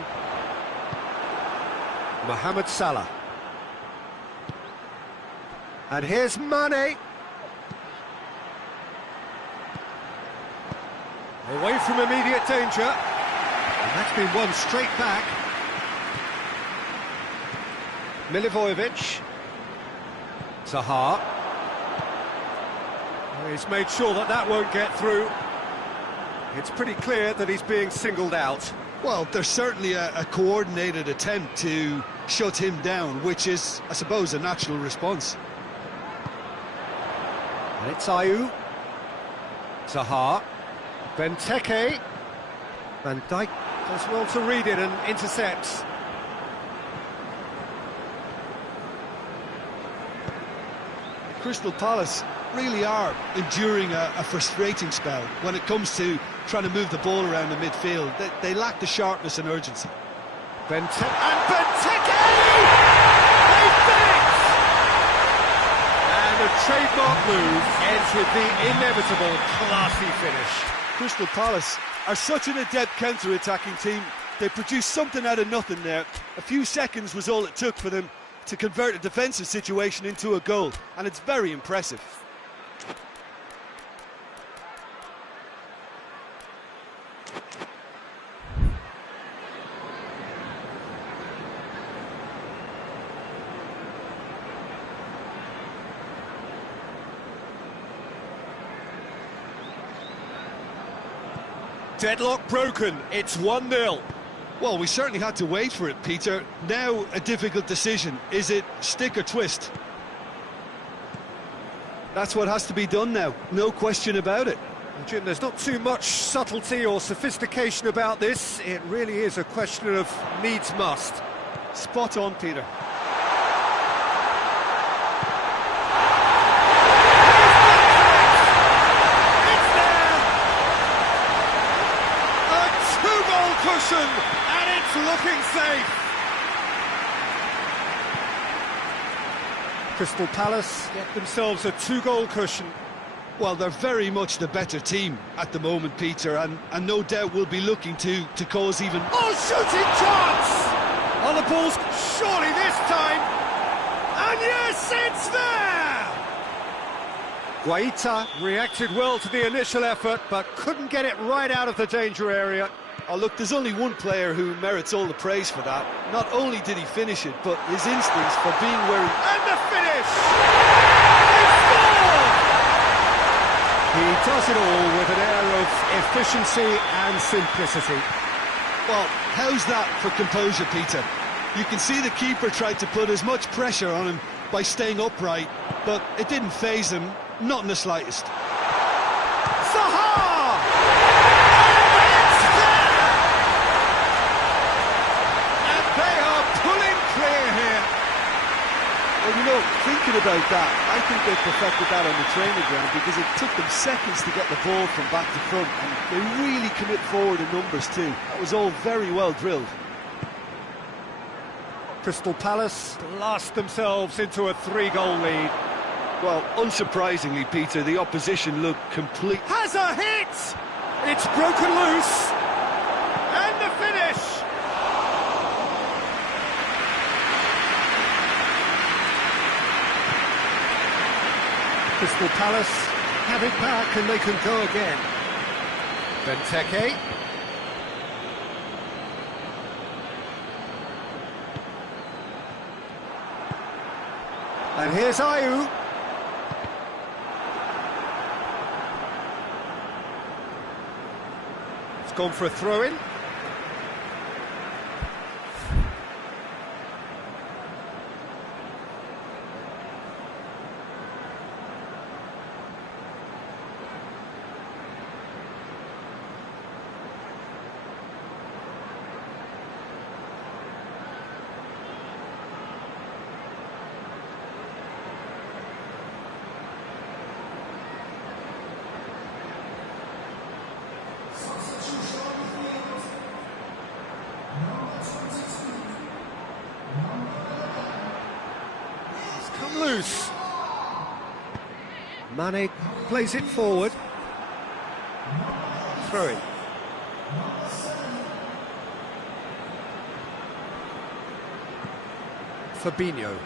Mohamed Salah. And here's Mane. Away from immediate danger. And that's been won straight back. Milivojevic. Zaha. He's made sure that that won't get through. It's pretty clear that he's being singled out. Well, there's certainly a coordinated attempt to shut him down, which is, I suppose, a natural response. And it's Ayew. Zaha. Benteke. Van Dijk does well to read it and intercepts. Crystal Palace really are enduring a frustrating spell when it comes to trying to move the ball around the midfield. They lack the sharpness and urgency. Benteke! And Benteke! They finish! And a trademark move ends with the inevitable classy finish. Crystal Palace are such an adept counter-attacking team. They produced something out of nothing there. A few seconds was all it took for them to convert a defensive situation into a goal, and it's very impressive. Deadlock broken, it's 1-0. Well, we certainly had to wait for it, Peter. Now a difficult decision. Is it stick or twist? That's what has to be done now, no question about it. Jim, there's not too much subtlety or sophistication about this. It really is a question of needs must. Spot on, Peter. It's there! A two-goal cushion, and it's looking safe. Crystal Palace get themselves a two-goal cushion. Well, they're very much the better team at the moment, Peter, and no doubt will be looking to cause even... Oh, shooting chance! On the balls, surely this time! And yes, it's there! Guaita reacted well to the initial effort, but couldn't get it right out of the danger area. Oh, look, there's only one player who merits all the praise for that. Not only did he finish it, but his instincts for being where he... And the finish! He scored! He does it all with an air of efficiency and simplicity. Well, how's that for composure, Peter? You can see the keeper tried to put as much pressure on him by staying upright, but it didn't faze him, not in the slightest. Zaha! And they are pulling clear here. Well, you know, thinking about that, I think they perfected that on the training ground because it took them seconds to get the ball from back to front, and they really commit forward in numbers too. That was all very well drilled. Crystal Palace blast themselves into a 3-goal lead. Well, unsurprisingly, Peter, the opposition looked complete. Has a hit! It's broken loose. And the finish! Crystal Palace have it back and they can go again. Benteke. And here's Ayew. It's gone for a throw-in. Loose. Mane plays it forward. Throw in. Fabinho.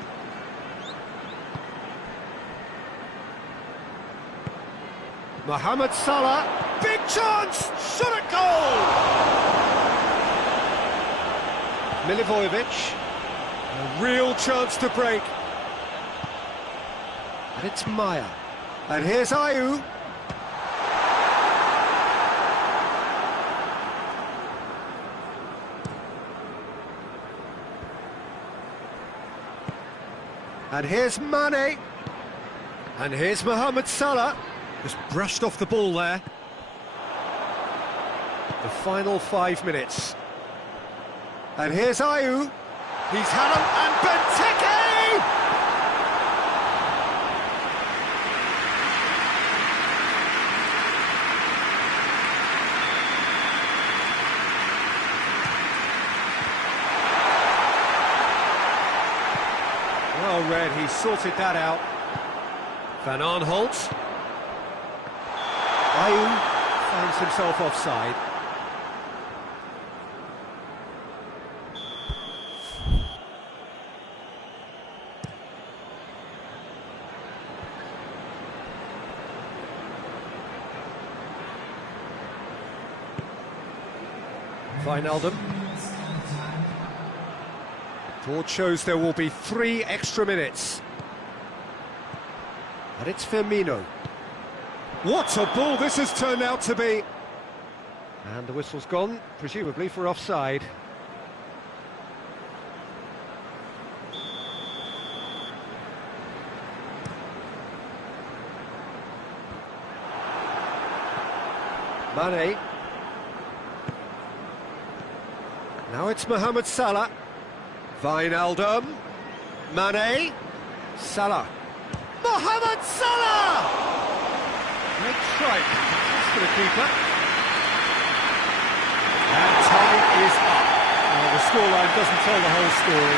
Mohamed Salah. Big chance! Shot at goal! Milivojevic. A real chance to break. And it's Maya. And here's Ayew. And here's Mane. And here's Mohamed Salah. Just brushed off the ball there. The final 5 minutes. And here's Ayew. He's had him, and Benteke! Well read, he sorted that out. Van Aanholt. Ayew finds himself offside. Wijnaldum. Board shows there will be 3 extra minutes. And it's Firmino. What a ball this has turned out to be! And the whistle's gone, presumably for offside. Mane. Now it's Mohamed Salah. Wijnaldum. Mane. Salah. Mohamed Salah! Great strike. That's for the keeper. And time is up. Well, the scoreline doesn't tell the whole story.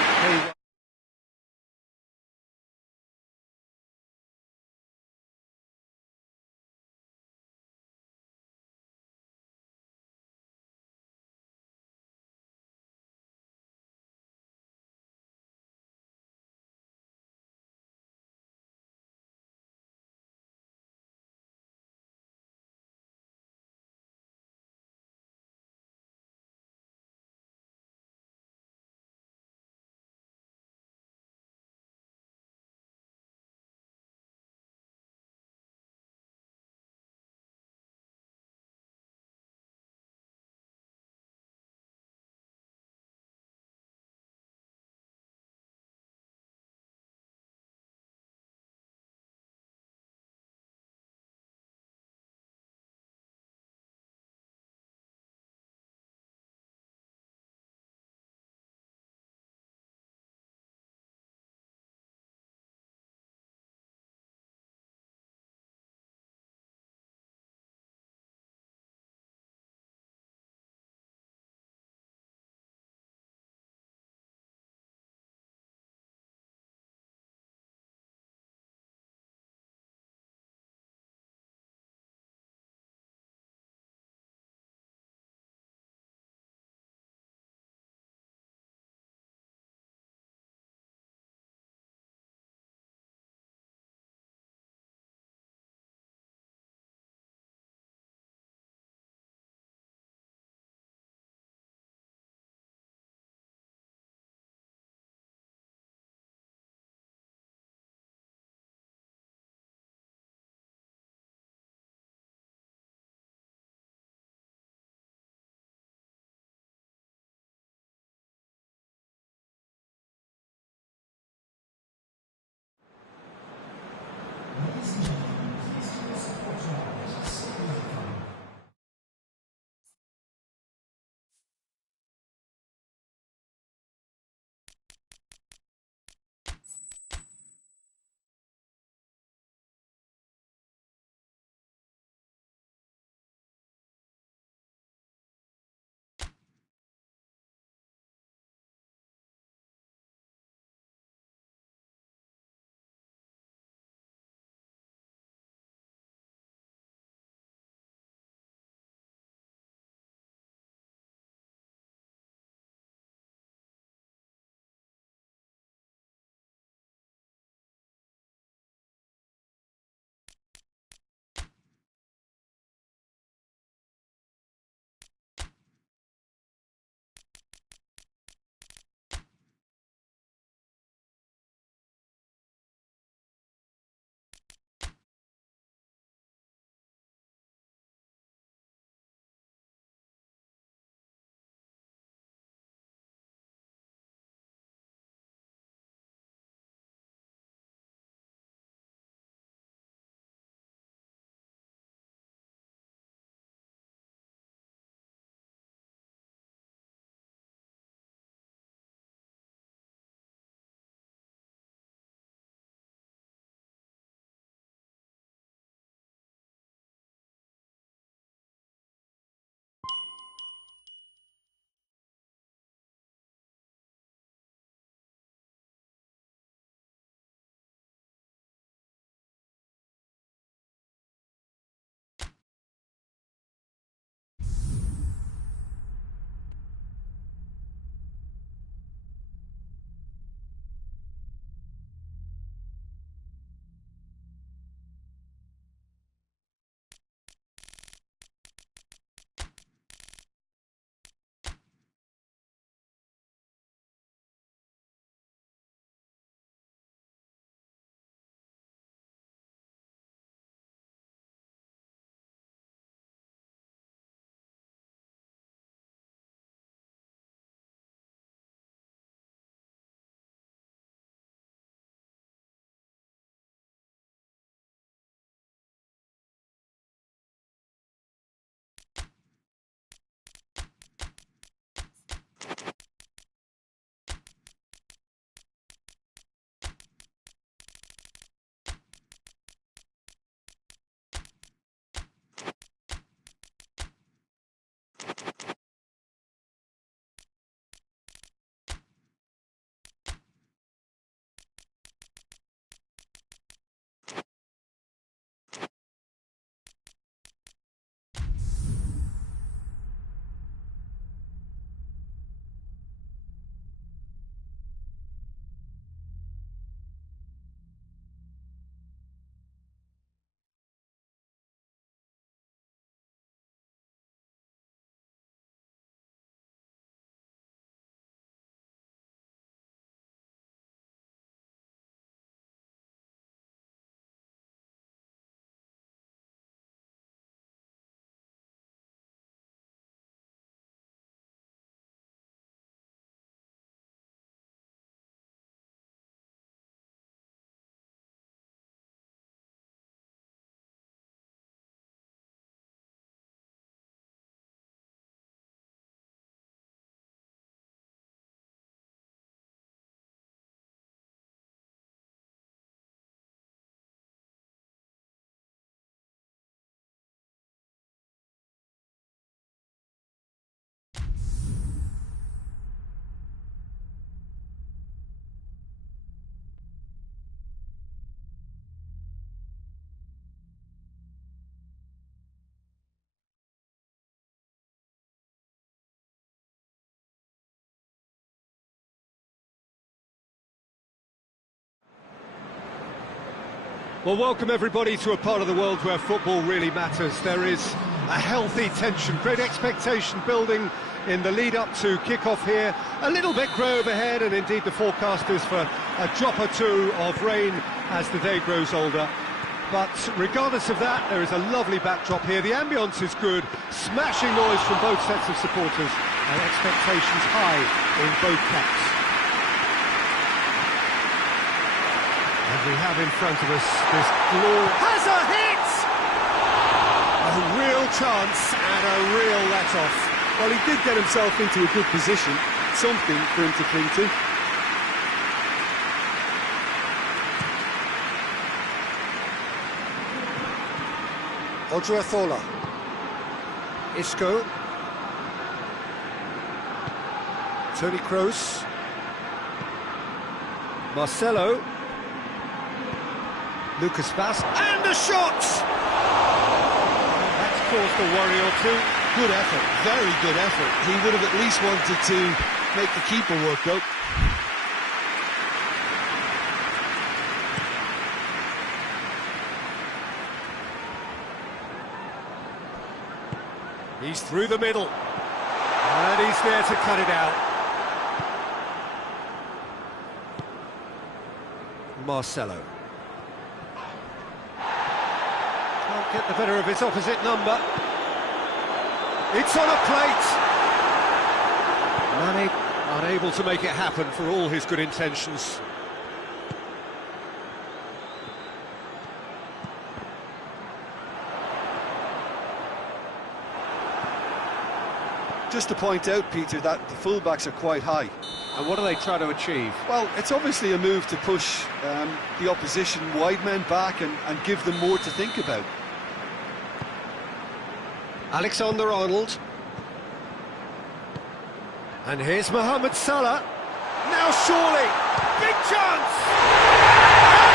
Well, welcome everybody to a part of the world where football really matters. There is a healthy tension, great expectation building in the lead-up to kick-off here. A little bit grey overhead, and indeed the forecast is for a drop or two of rain as the day grows older. But regardless of that, there is a lovely backdrop here. The ambience is good, smashing noise from both sets of supporters, and expectations high in both camps. And we have in front of us this glory. Has a hit! A real chance and a real let-off. Well, he did get himself into a good position, something for him to cling to. Odriozola. Isco. Toni Kroos. Marcelo. Lucas Vaz. And a shot! That's caused a worry or two. Good effort, very good effort. He would have at least wanted to make the keeper work, though. He's through the middle. And he's there to cut it out. Marcelo. Can't get the better of his opposite number. It's on a plate. Mane unable to make it happen for all his good intentions. Just to point out, Peter, that the fullbacks are quite high. And what do they try to achieve? Well, it's obviously a move to push the opposition wide men back and give them more to think about. Alexander-Arnold. And here's Mohamed Salah. Now surely, big chance!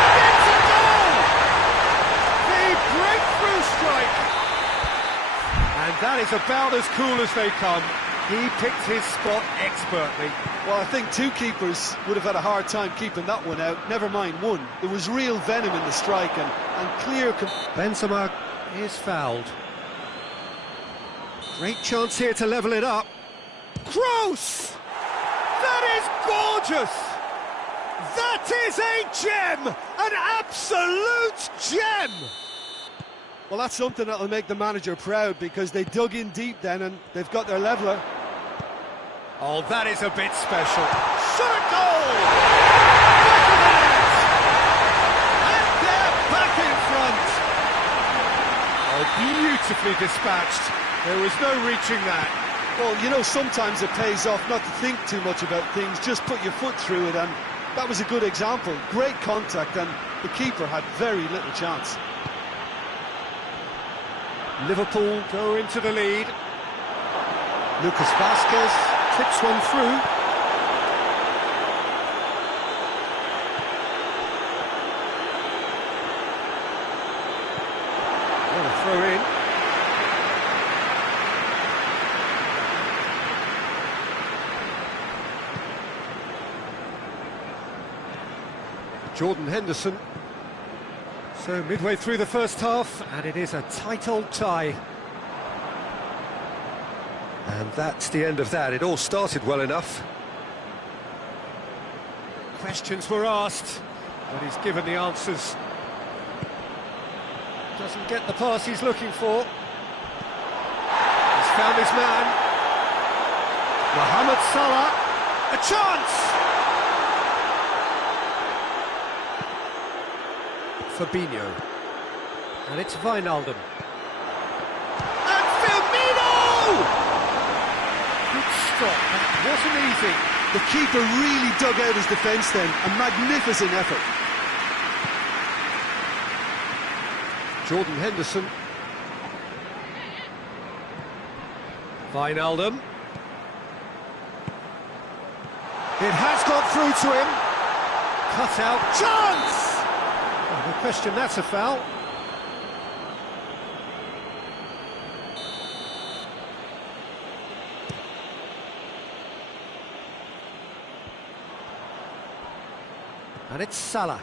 And it's a goal! The breakthrough strike! And that is about as cool as they come. He picked his spot expertly. Well, I think two keepers would have had a hard time keeping that one out, never mind one. There was real venom in the strike and clear... Benzema is fouled. Great chance here to level it up. Kroos! That is gorgeous! That is a gem! An absolute gem! Well, that's something that'll make the manager proud, because they dug in deep then and they've got their leveller. Oh, that is a bit special. Shot goal! Back of the net! And they're back in front! Oh, beautifully dispatched. There was no reaching that. Well, you know, sometimes it pays off not to think too much about things, just put your foot through it, and that was a good example. Great contact, and the keeper had very little chance. Liverpool go into the lead. Lucas Vazquez clips one through. What a throw in. Jordan Henderson. So midway through the first half, and it is a tight old tie. And that's the end of that. It all started well enough. Questions were asked, but he's given the answers. Doesn't get the pass he's looking for. He's found his man. Mohamed Salah. A chance! Fabinho. And it's Wijnaldum. And Firmino! Good stop, that wasn't easy. The keeper really dug out his defence then, a magnificent effort. Jordan Henderson. Wijnaldum. It has got through to him. Cut out. Chance! Oh, no question, that's a foul. And it's Salah.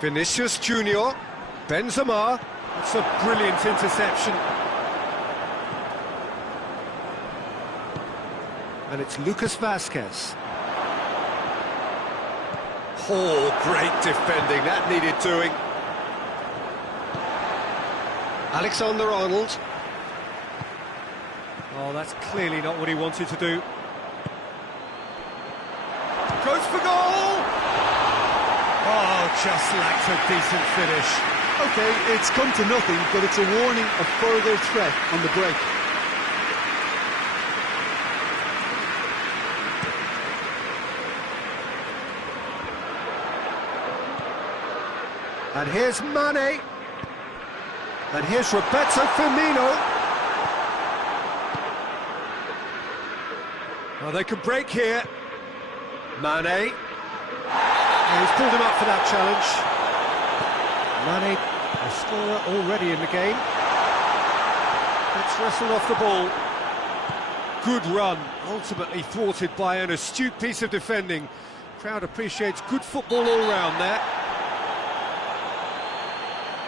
Vinicius Junior, Benzema. That's a brilliant interception. And it's Lucas Vazquez. Oh, great defending, that needed doing. Alexander-Arnold. Oh, that's clearly not what he wanted to do. Goes for goal! Oh, just lacked a decent finish. Okay, it's come to nothing, but it's a warning of further threat on the break. And here's Mane. And here's Roberto Firmino. Oh, they can break here. Mane. Oh, he's pulled him up for that challenge. Mane, a scorer already in the game. Gets wrestled off the ball. Good run, ultimately thwarted by an astute piece of defending. Crowd appreciates good football all round there.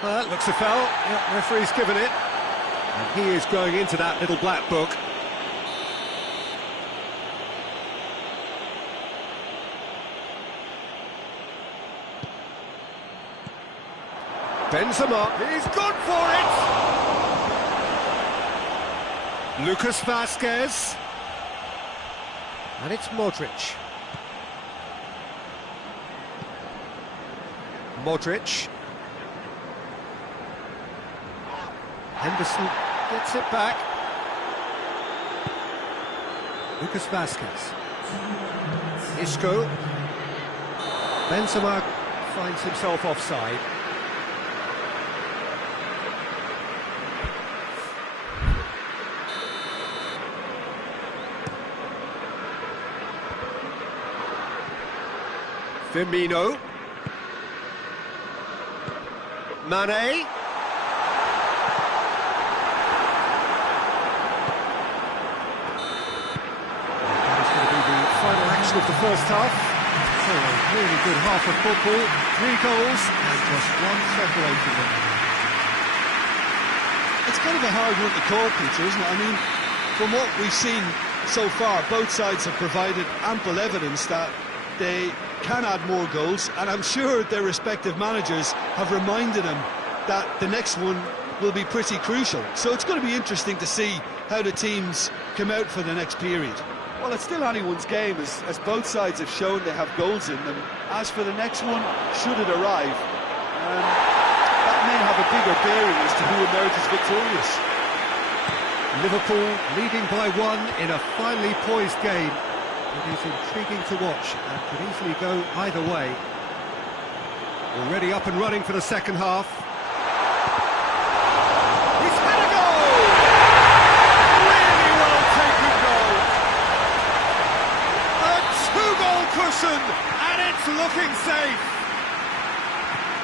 Well, that looks a foul. Yeah, referee's given it. And he is going into that little black book. Benzema, he's gone for it! Lucas Vazquez. And it's Modric. Modric. Henderson gets it back. Lucas Vazquez. Isco. Benzema finds himself offside. Firmino. Mane. Of the first half. So a really good half of football, 3 goals and just one separating them. It's kind of a hard one to call, Peter, isn't it? I mean, from what we've seen so far, both sides have provided ample evidence that they can add more goals, and I'm sure their respective managers have reminded them that the next one will be pretty crucial. So it's going to be interesting to see how the teams come out for the next period. Well, it's still anyone's game, as both sides have shown they have goals in them. As for the next one, should it arrive, that may have a bigger bearing as to who emerges victorious. Liverpool leading by 1 in a finely poised game. It is intriguing to watch and could easily go either way. Already up and running for the second half. He's had a goal! Really well taken goal! A 2-goal cushion, and it's looking safe.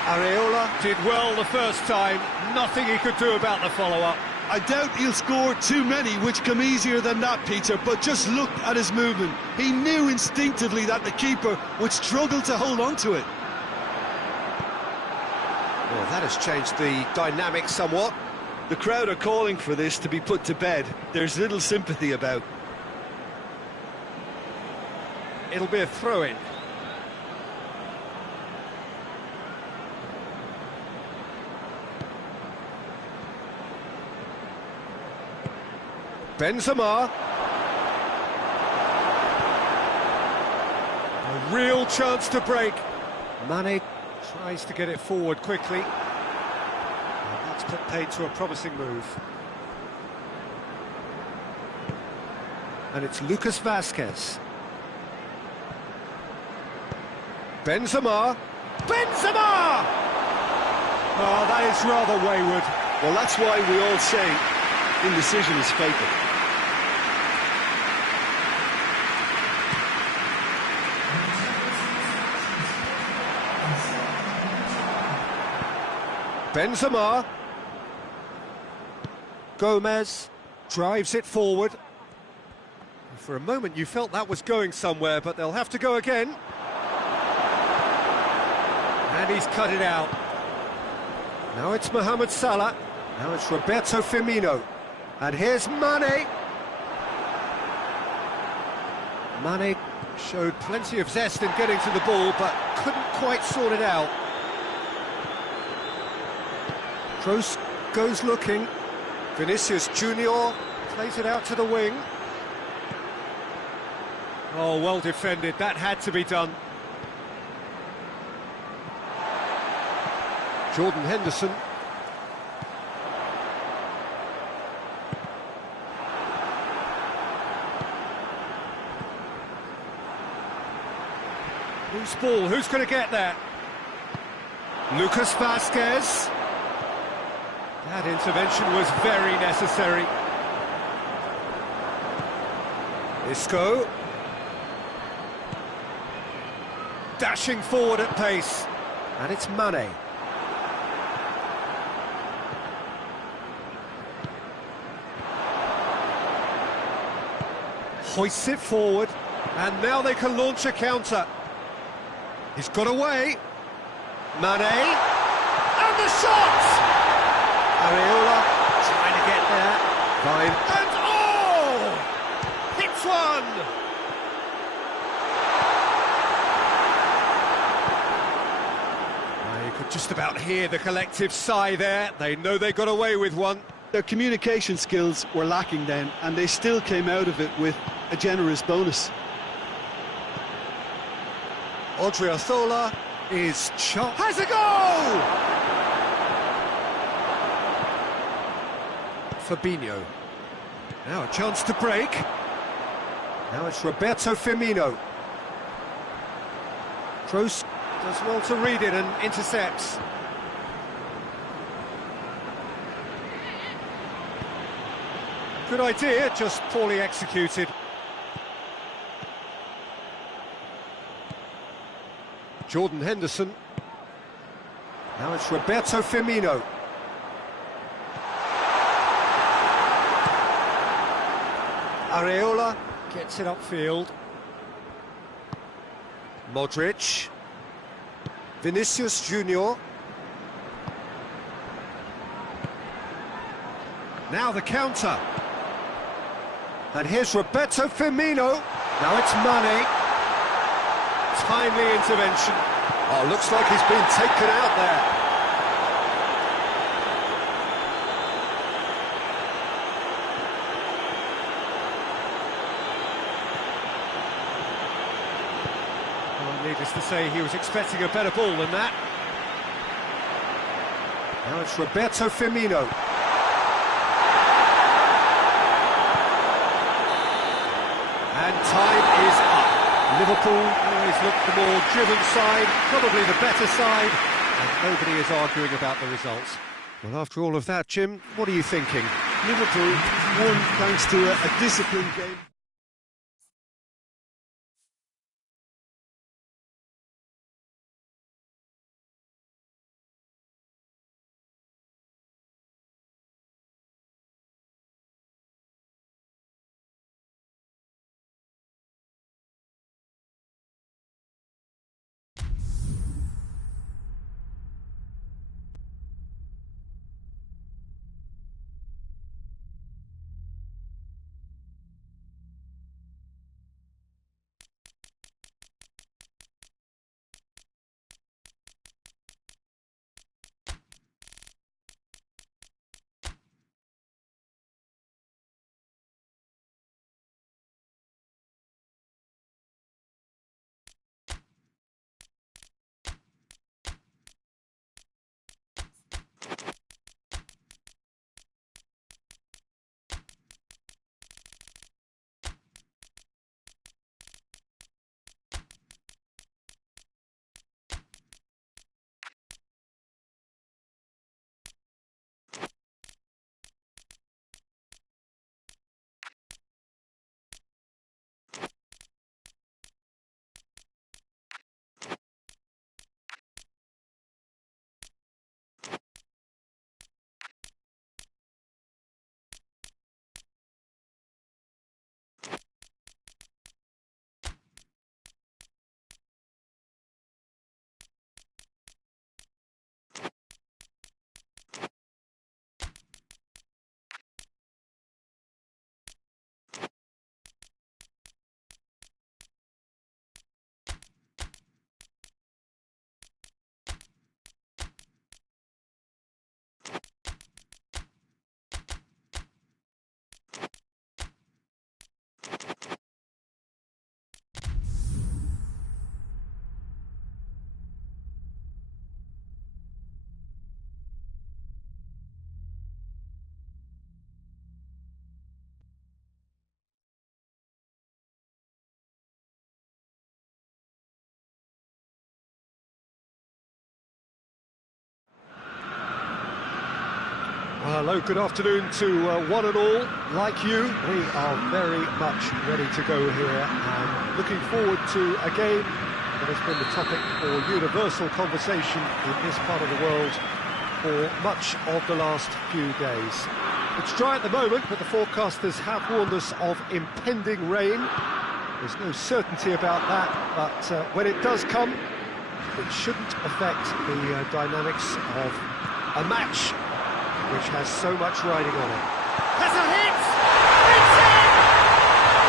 Areola did well the first time, nothing he could do about the follow-up. I doubt he'll score too many which come easier than that, Peter, but just look at his movement. He knew instinctively that the keeper would struggle to hold on to it. Well, that has changed the dynamic somewhat. The crowd are calling for this to be put to bed. There's little sympathy about. It'll be a throw-in. Benzema. A real chance to break. Mane tries to get it forward quickly. And that's put paid to a promising move. And it's Lucas Vazquez. Benzema. Benzema! Oh, that is rather wayward. Well, that's why we all say indecision is fatal. Benzema. Gomez drives it forward. For a moment you felt that was going somewhere, but they'll have to go again. And he's cut it out. Now it's Mohamed Salah. Now it's Roberto Firmino. And here's Mane. Mane showed plenty of zest in getting to the ball, but couldn't quite sort it out. Kroos goes looking. Vinicius Junior plays it out to the wing. Oh, well defended. That had to be done. Jordan Henderson. Loose ball, who's going to get that? Lucas Vazquez. That intervention was very necessary. Isco. Dashing forward at pace. And it's Mane. Hoists it forward. And now they can launch a counter. He's got away. Mane. And the shot! Areola trying to get there. Fine. And oh! Hits one! You could just about hear the collective sigh there. They know they got away with one. Their communication skills were lacking then, and they still came out of it with a generous bonus. Odriozola is chopped. Has a goal! Fabinho. Now a chance to break. Now it's Roberto Firmino. Kroos does well to read it and intercepts. Good idea, just poorly executed. Jordan Henderson. Now it's Roberto Firmino. Areola gets it upfield. Modric. Vinicius Junior. Now the counter. And here's Roberto Firmino. Now it's Mane. Timely intervention. Oh, looks like he's been taken out there. Well, needless to say, he was expecting a better ball than that. Now it's Roberto Firmino. And time is up. Liverpool always look the more driven side, probably the better side, and nobody is arguing about the results. Well, after all of that, Jim, what are you thinking? Liverpool won thanks to a disciplined game. Hello, good afternoon to one and all. Like you, we are very much ready to go here and looking forward to a game that has been the topic for universal conversation in this part of the world for much of the last few days. It's dry at the moment, but the forecasters have warned us of impending rain. There's no certainty about that, but when it does come, it shouldn't affect the dynamics of a match which has so much riding on it. Has a hit! It's in!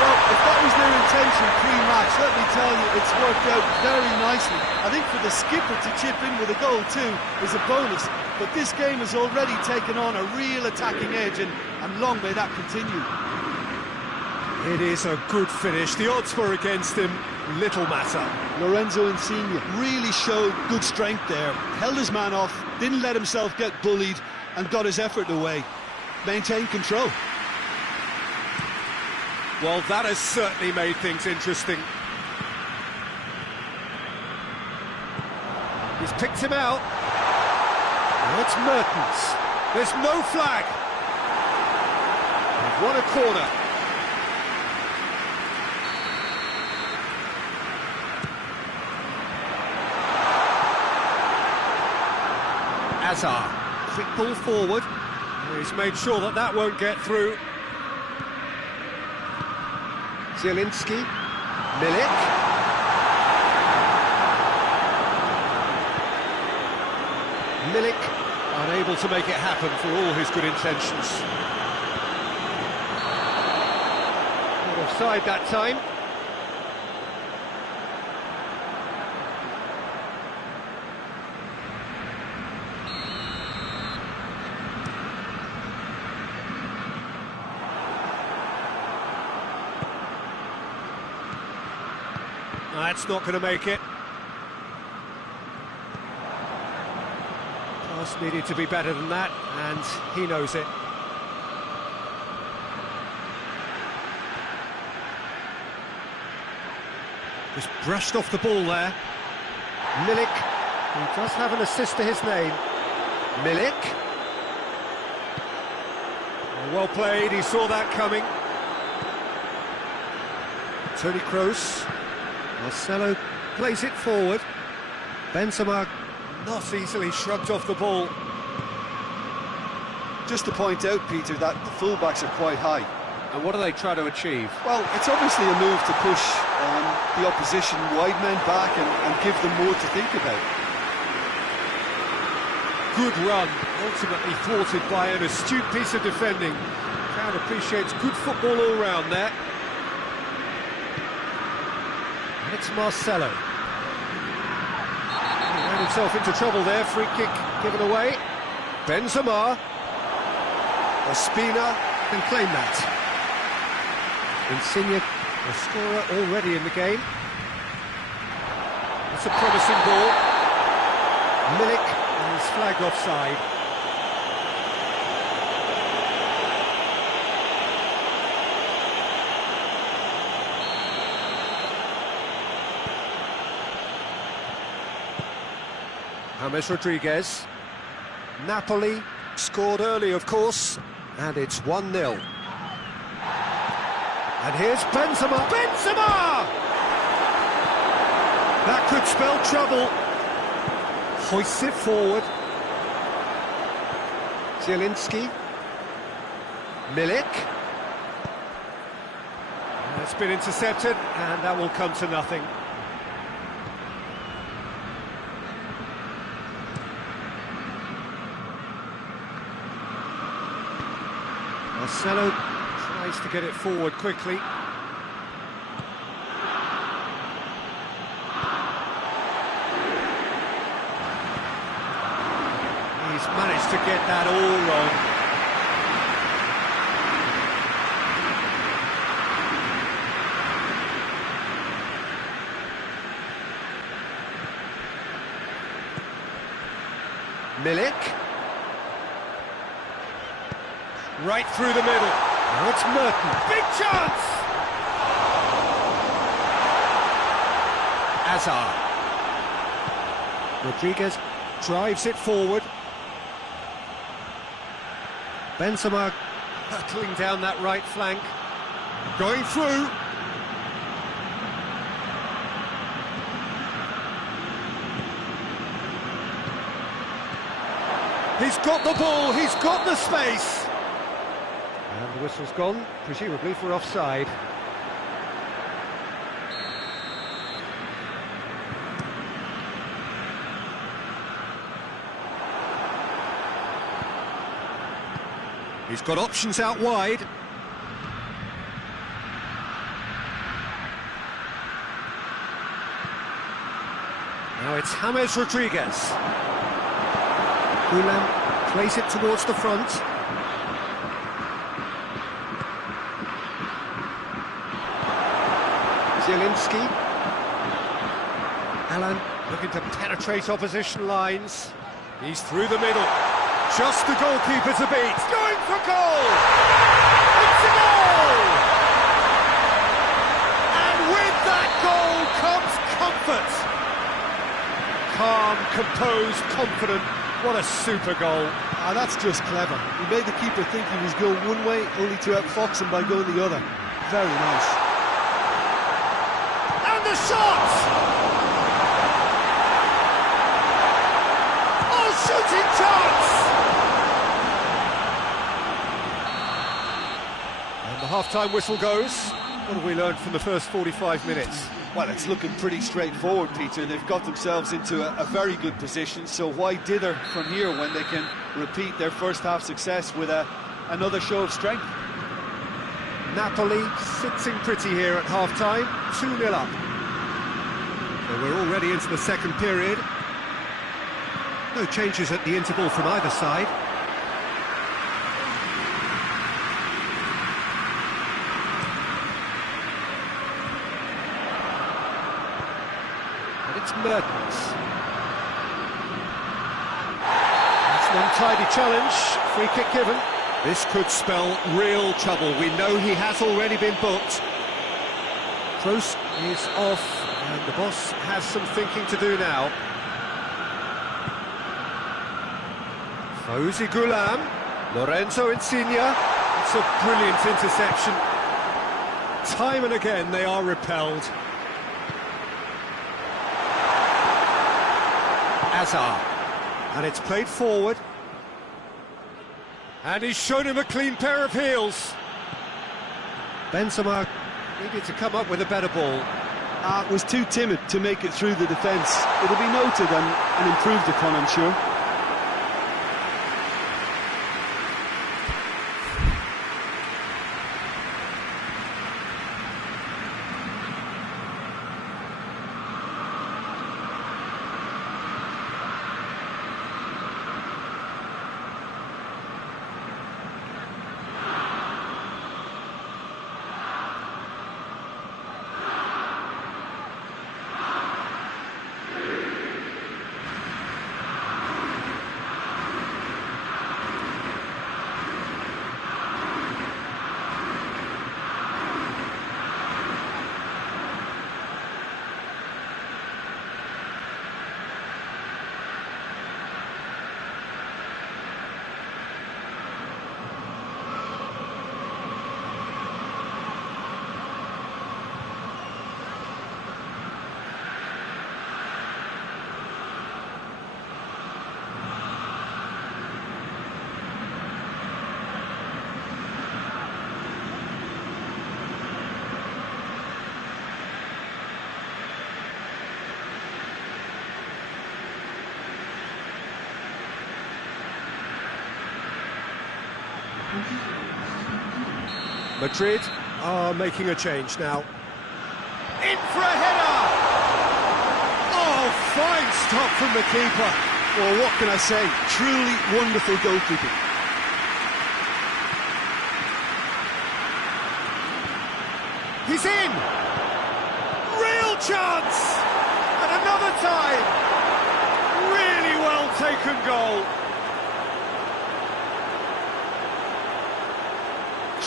Well, if that was their intention pre-match, let me tell you, it's worked out very nicely. I think for the skipper to chip in with a goal too is a bonus, but this game has already taken on a real attacking edge, and long may that continue. It is a good finish. The odds were against him, little matter. Lorenzo Insigne really showed good strength there, held his man off, didn't let himself get bullied, and got his effort away. Maintained control. Well, that has certainly made things interesting. He's picked him out. Now it's Mertens. There's no flag. They've won a corner. Azar. Quick ball forward. He's made sure that that won't get through. Zielinski. Milik. Milik unable to make it happen for all his good intentions. Not offside that time. That's not going to make it. Pass needed to be better than that, and he knows it. Just brushed off the ball there. Milik, he does have an assist to his name. Milik. Well played, he saw that coming. Toni Kroos. Marcelo plays it forward. Benzema not easily shrugged off the ball. Just to point out, Peter, that the fullbacks are quite high. And what do they try to achieve? Well, it's obviously a move to push the opposition wide men back and give them more to think about. Good run, ultimately thwarted by an astute piece of defending. Crowd appreciates good football all round there. It's Marcelo. He ran himself into trouble there, free kick given away. Benzema. Ospina can claim that. Insigne, a scorer already in the game. It's a promising ball. Milik is flagged offside. James Rodriguez. Napoli scored early, of course, and it's 1-0. And here's Benzema. Benzema! That could spell trouble. Hoists it forward. Zielinski. Milik. It's been intercepted, and that will come to nothing. Marcelo tries to get it forward quickly. He's managed to get that all wrong. Milik. Right through the middle. Now it's Mertens. Big chance! Azar. Rodriguez drives it forward. Benzema hurtling down that right flank, going through. He's got the ball, he's got the space. And the whistle's gone, presumably for offside. He's got options out wide. Now it's James Rodriguez. Hoang plays it towards the front. Zielinski. Alan looking to penetrate opposition lines. He's through the middle. Just the goalkeeper to beat. Going for goal! It's a goal! And with that goal comes comfort. Calm, composed, confident. What a super goal. Ah, that's just clever. He made the keeper think he was going one way, only to outfox him by going the other. Very nice. And the shot! Oh, shooting chance! And the half-time whistle goes. What have we learned from the first 45 minutes? Well, it's looking pretty straightforward, Peter. They've got themselves into a very good position, so why dither from here when they can repeat their first-half success with another show of strength? Napoli sitting pretty here at half-time, 2-0 up. So we're already into the second period. No changes at the interval from either side. And it's Mertens. That's an untidy challenge, free kick given. This could spell real trouble. We know he has already been booked. Kroos is off, and the boss has some thinking to do now. Fauzi Ghulam, Lorenzo Insigne. It's a brilliant interception. Time and again they are repelled. Azar, and it's played forward. And he's shown him a clean pair of heels. Benzema needed to come up with a better ball. Was too timid to make it through the defence. It'll be noted and improved upon, I'm sure. Madrid are making a change now. In for a header! Oh, fine stop from the keeper. Well, what can I say? Truly wonderful goalkeeping. He's in! Real chance! And another time! Really well taken goal.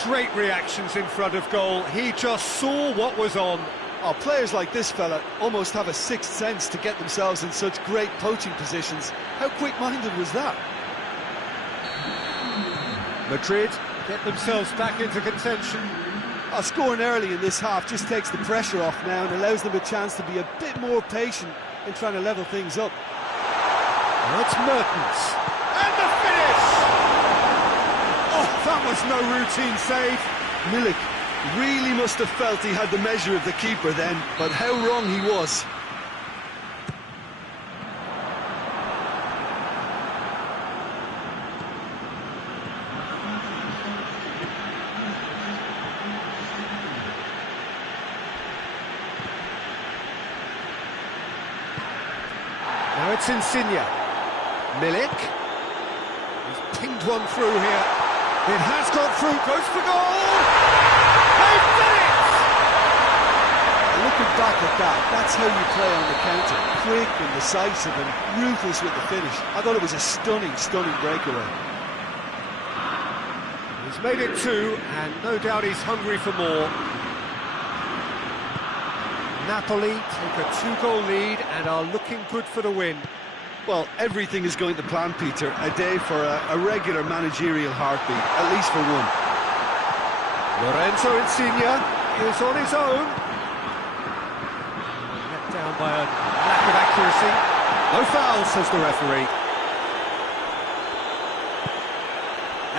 Great reactions in front of goal. He just saw what was on. Oh, players like this fella almost have a sixth sense to get themselves in such great poaching positions. How quick-minded was that? Madrid get themselves back into contention. Scoring early in this half just takes the pressure off now and allows them a chance to be a bit more patient in trying to level things up. Now it's Mertens. And the finish! Oh, that was no routine save. Milik really must have felt he had the measure of the keeper then, but how wrong he was. Now it's Insigne. Milik. He's pinged one through here. It has gone through, goes for goal! They've done it! Looking back at that, that's how you play on the counter. Quick and decisive and ruthless with the finish. I thought it was a stunning, stunning breakaway. He's made it two, and no doubt he's hungry for more. Napoli take a two-goal lead and are looking good for the win. Well, everything is going to plan, Peter. A day for a regular managerial heartbeat, at least for one. Lorenzo Insigne is on his own. Let down by a lack of accuracy. No foul, says the referee.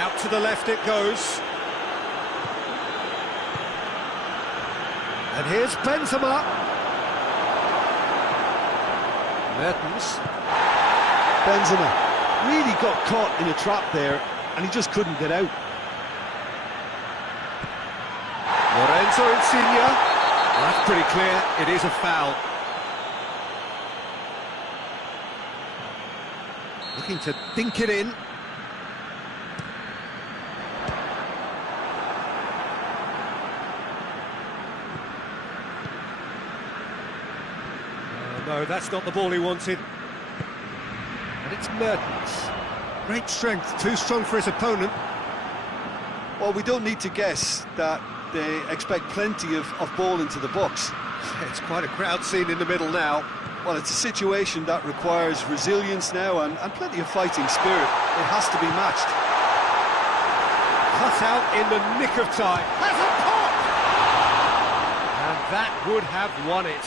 Out to the left it goes. And here's Benzema. Mertens. Benzema really got caught in a trap there, and he just couldn't get out. Lorenzo Insigne. Well, that's pretty clear, it is a foul. Looking to dink it in. No, that's not the ball he wanted. And it's Mertens. Great strength, too strong for his opponent. Well, we don't need to guess that they expect plenty of ball into the box. It's quite a crowd scene in the middle now. Well, it's a situation that requires resilience now and plenty of fighting spirit. It has to be matched. Cut out in the nick of time. Has a pop! And that would have won it.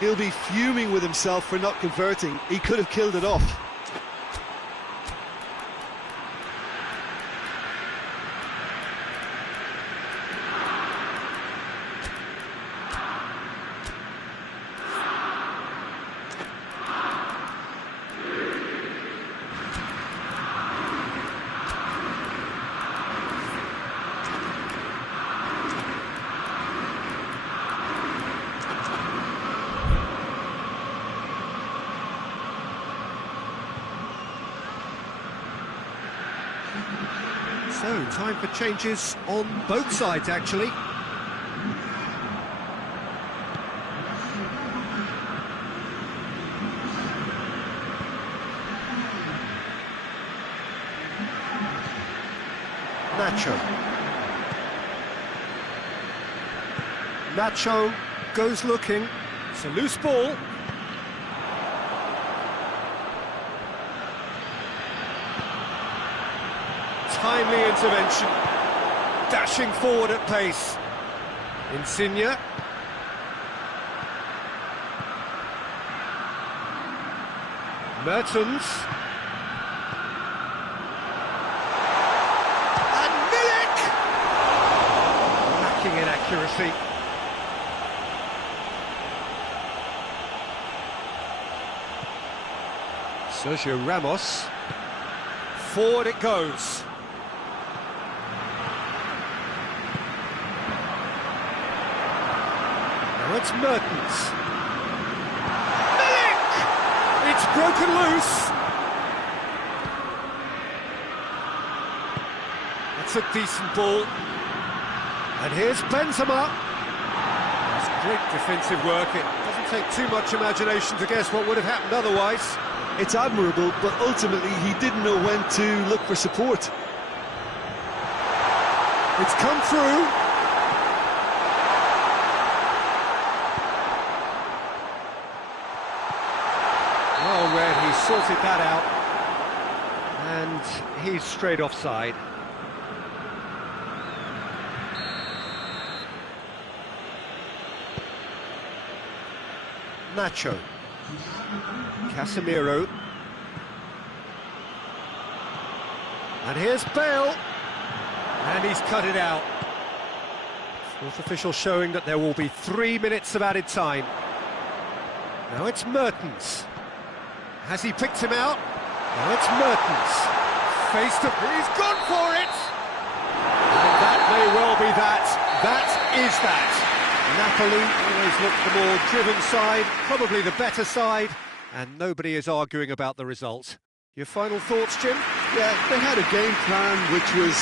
He'll be fuming with himself for not converting. He could have killed it off. So, time for changes on both sides, actually. Nacho goes looking. It's a loose ball. Timely intervention, dashing forward at pace. Insigne. Mertens. And Milik! Lacking in accuracy. Sergio Ramos. Forward it goes. It's Mertens. Milik! It's broken loose. That's a decent ball. And here's Benzema. That's great defensive work. It doesn't take too much imagination to guess what would have happened otherwise. It's admirable, but ultimately he didn't know when to look for support. It's come through. Well read, he sorted that out, and he's straight offside. Nacho. Casemiro. And here's Bale. And he's cut it out. Fourth official showing that there will be 3 minutes of added time. Now it's Mertens. Has he picked him out? Now it's Mertens. Face to... He's gone for it! And that may well be that. That is that. Napoli always look the more driven side, probably the better side, and nobody is arguing about the result. Your final thoughts, Jim? Yeah, they had a game plan which was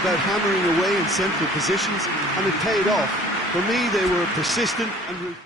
about hammering away in central positions, and it paid off. For me, they were persistent and ruthless.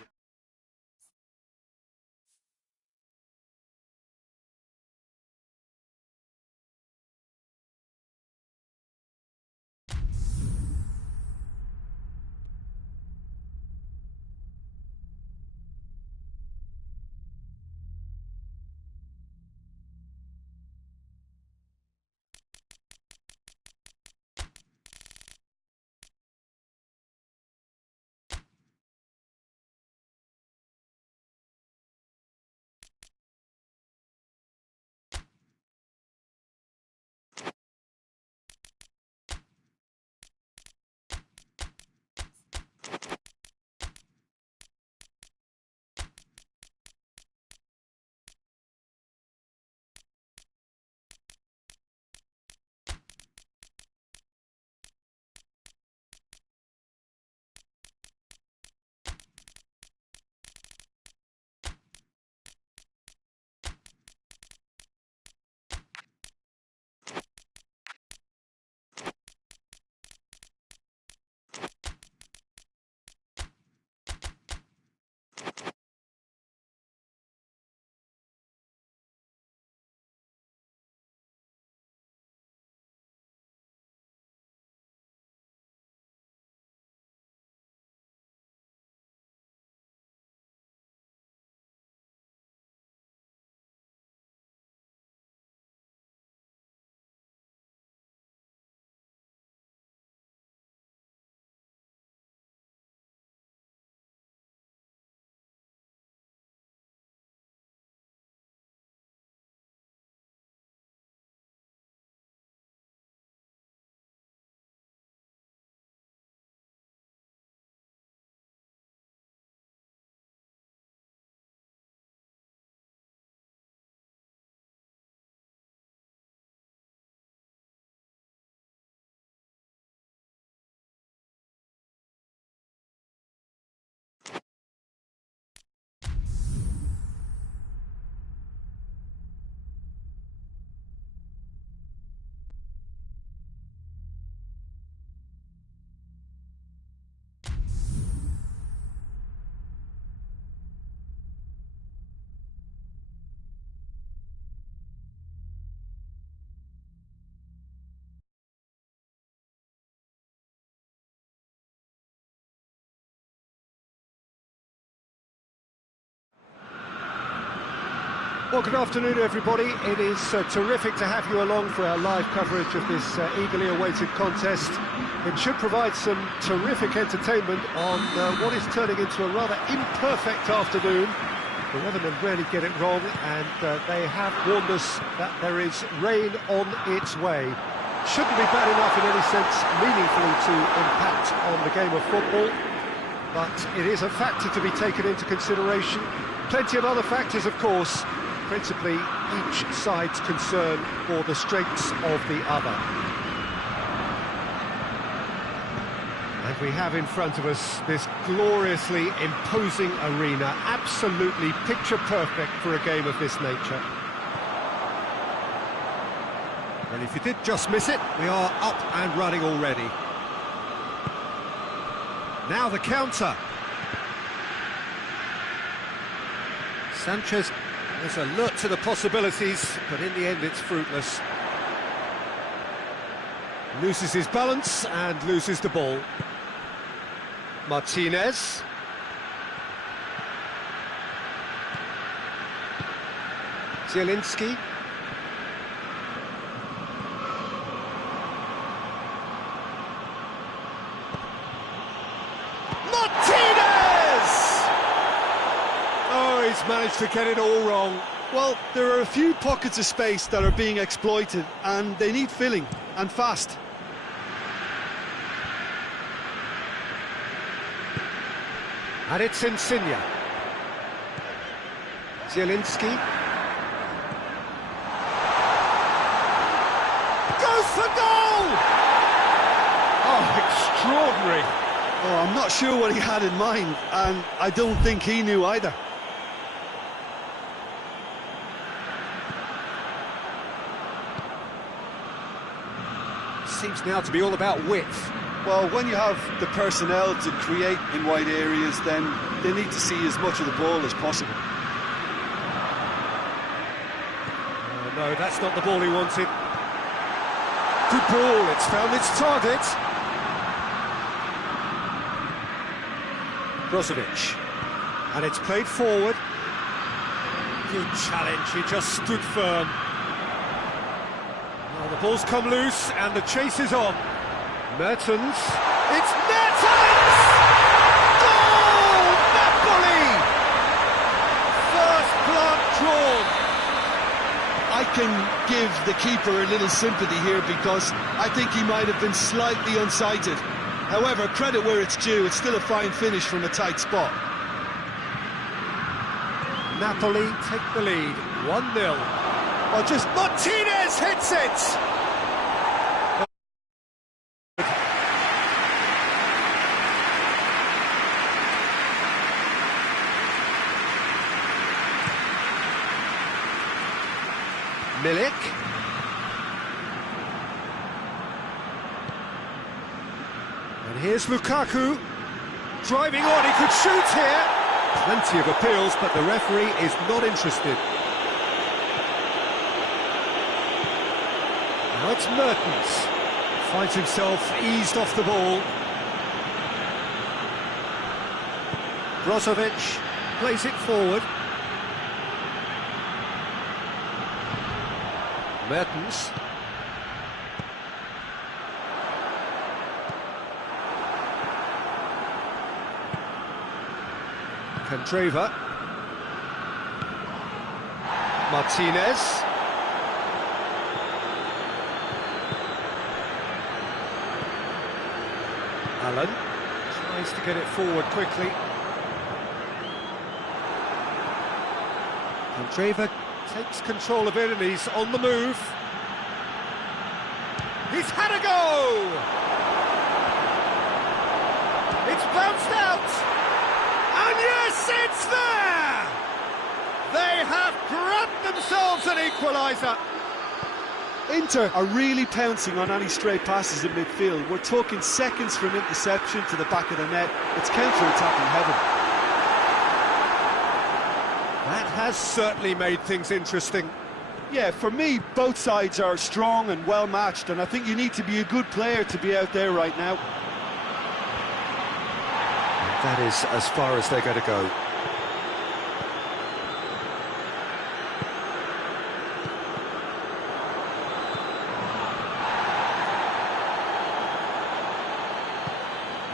Well, good afternoon, everybody. It is terrific to have you along for our live coverage of this eagerly awaited contest. It should provide some terrific entertainment on what is turning into a rather imperfect afternoon. The weathermen rarely get it wrong, and they have warned us that there is rain on its way. Shouldn't be bad enough in any sense meaningfully to impact on the game of football, but it is a factor to be taken into consideration. Plenty of other factors, of course, principally each side's concern for the strengths of the other. And we have in front of us this gloriously imposing arena, absolutely picture perfect for a game of this nature. And if you did just miss it, we are up and running already. Now the counter. Sanchez is alert to the possibilities, but in the end it's fruitless. Loses his balance and loses the ball. Martinez. Zielinski. He's managed to get it all wrong. Well, there are a few pockets of space that are being exploited, and they need filling, and fast. And it's Insigne. Zielinski. Goes for goal! Oh, extraordinary. Oh, I'm not sure what he had in mind, and I don't think he knew either. Seems now to be all about width. Well, when you have the personnel to create in wide areas, then they need to see as much of the ball as possible. Oh, no, that's not the ball he wanted. Good ball, it's found its target. Brozovic. And it's played forward. Good challenge, he just stood firm. Well, the ball's come loose and the chase is on. Mertens. It's Mertens! Goal! Napoli! First blood drawn. I can give the keeper a little sympathy here because I think he might have been slightly unsighted. However, credit where it's due, it's still a fine finish from a tight spot. Napoli take the lead, 1-0. Well, just Martinez hits it! Milik. And here's Lukaku. Driving on, he could shoot here. Plenty of appeals, but the referee is not interested. Now it's Mertens. Finds himself eased off the ball. Brozovic plays it forward. Mertens. Candreva. Martinez. Allen tries to get it forward quickly. Candreva takes control of it and he's on the move. He's had a go! It's bounced out! And yes, it's there! They have grabbed themselves an equaliser. Inter are really pouncing on any stray passes in midfield. We're talking seconds from interception to the back of the net. It's counter-attacking heaven. That has certainly made things interesting. Yeah, for me, both sides are strong and well-matched, and I think you need to be a good player to be out there right now. That is as far as they're going to go.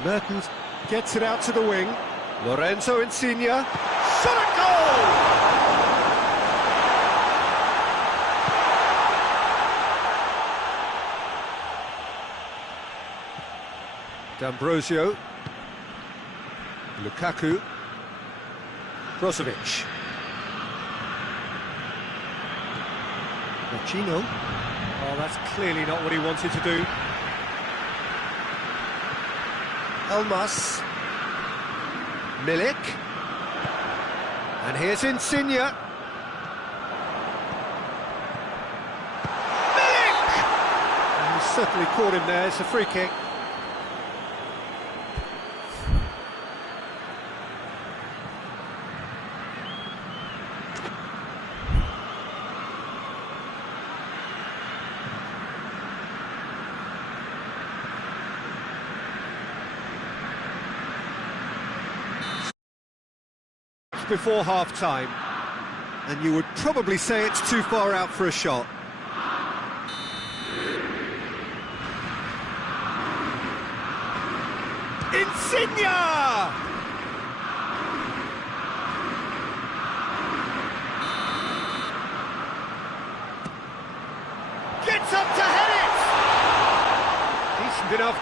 Mertens gets it out to the wing. Lorenzo Insigne. Shot a goal! D'Ambrosio. Lukaku. Brozovic. Machino. Oh, that's clearly not what he wanted to do. Elmas. Milik. And here's Insigne. Milik! And he's certainly caught him there, it's a free kick. Before half-time, and you would probably say it's too far out for a shot. Insigne!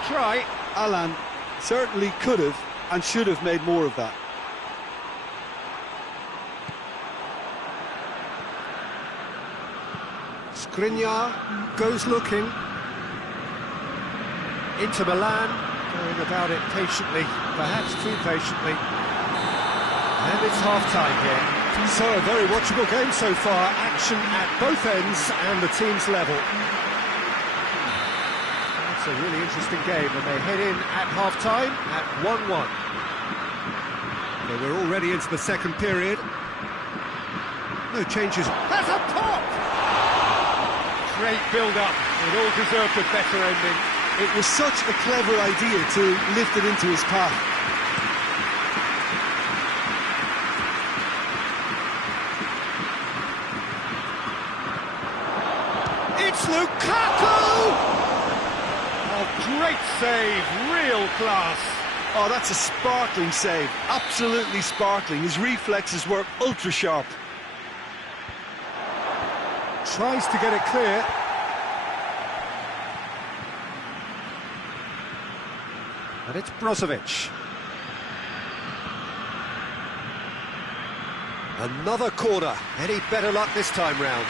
try. Alan certainly could have and should have made more of that. Skriniar goes looking. Into Milan, going about it patiently, perhaps too patiently. And it's half-time here. So a very watchable game so far. Action at both ends and the team's level. It's a really interesting game, and they head in at half-time at 1-1. Okay, we're already into the second period. No changes. Has a pop! Great build-up. It all deserved a better ending. It was such a clever idea to lift it into his path. It's Lukaku! Oh, great save, real class. Oh, that's a sparkling save, absolutely sparkling. His reflexes were ultra sharp. Tries to get it clear. And it's Brozovic. Another corner. Any better luck this time round?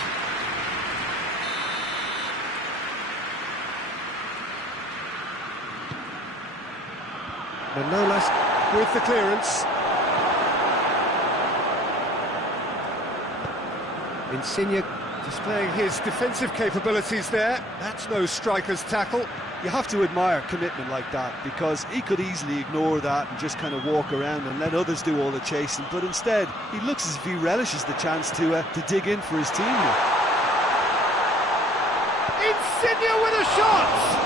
Manolas with the clearance. Insigne displaying his defensive capabilities there. That's no striker's tackle. You have to admire commitment like that, because he could easily ignore that and just kind of walk around and let others do all the chasing, but instead he looks as if he relishes the chance to dig in for his team here. Insigne with a shot!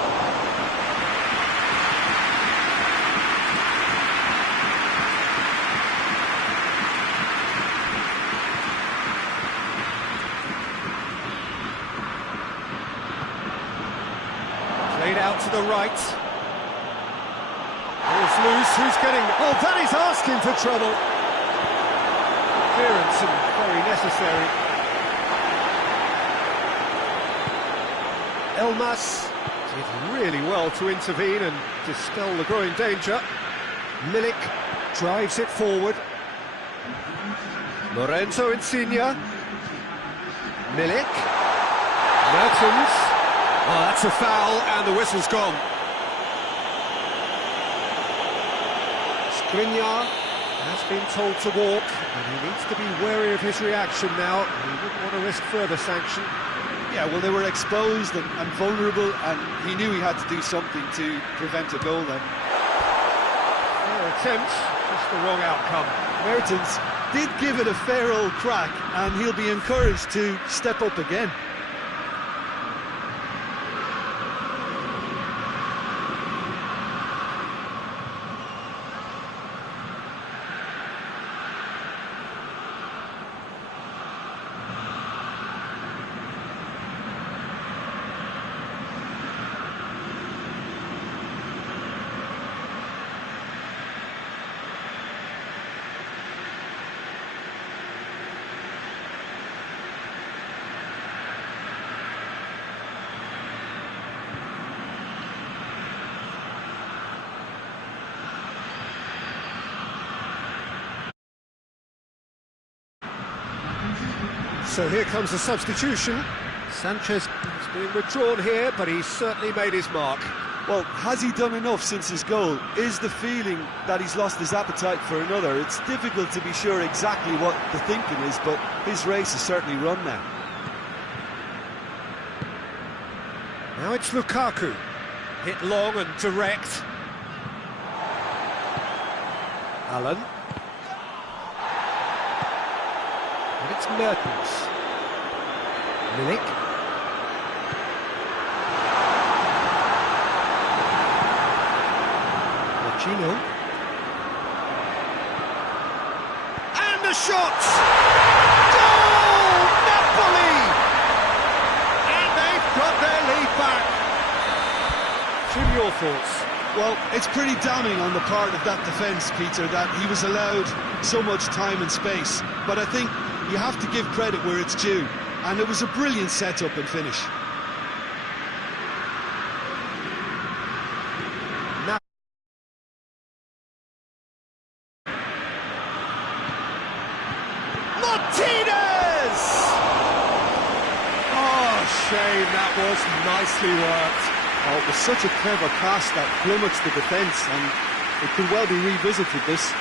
Played out to the right. Ball's loose, who's getting... Oh, that is asking for trouble. Clearance and very necessary. Elmas did really well to intervene and dispel the growing danger. Milik drives it forward. Lorenzo Insigne. Milik. Mertens. Oh, that's a foul, and the whistle's gone. Skriniar has been told to walk, and he needs to be wary of his reaction now. He wouldn't want to risk further sanction. Yeah, well, they were exposed and vulnerable, and he knew he had to do something to prevent a goal then. Fair attempt, just the wrong outcome. Mertens did give it a fair old crack, and he'll be encouraged to step up again. So here comes the substitution. Sanchez is being withdrawn here, but he's certainly made his mark. Well, has he done enough since his goal? Is the feeling that he's lost his appetite for another? It's difficult to be sure exactly what the thinking is, but his race is certainly run now. Now it's Lukaku. Hit long and direct. Allen. And it's Mertens. Milik. Machino. And the shot! Goal! Napoli! And they've got their lead back. Jim, your thoughts? Well, it's pretty damning on the part of that defence, Peter, that he was allowed so much time and space. But I think you have to give credit where it's due. And it was a brilliant set-up and finish. Martinez! Oh, shame, that was nicely worked. Oh, it was such a clever pass that flummoxed the defence, and it could well be revisited, this.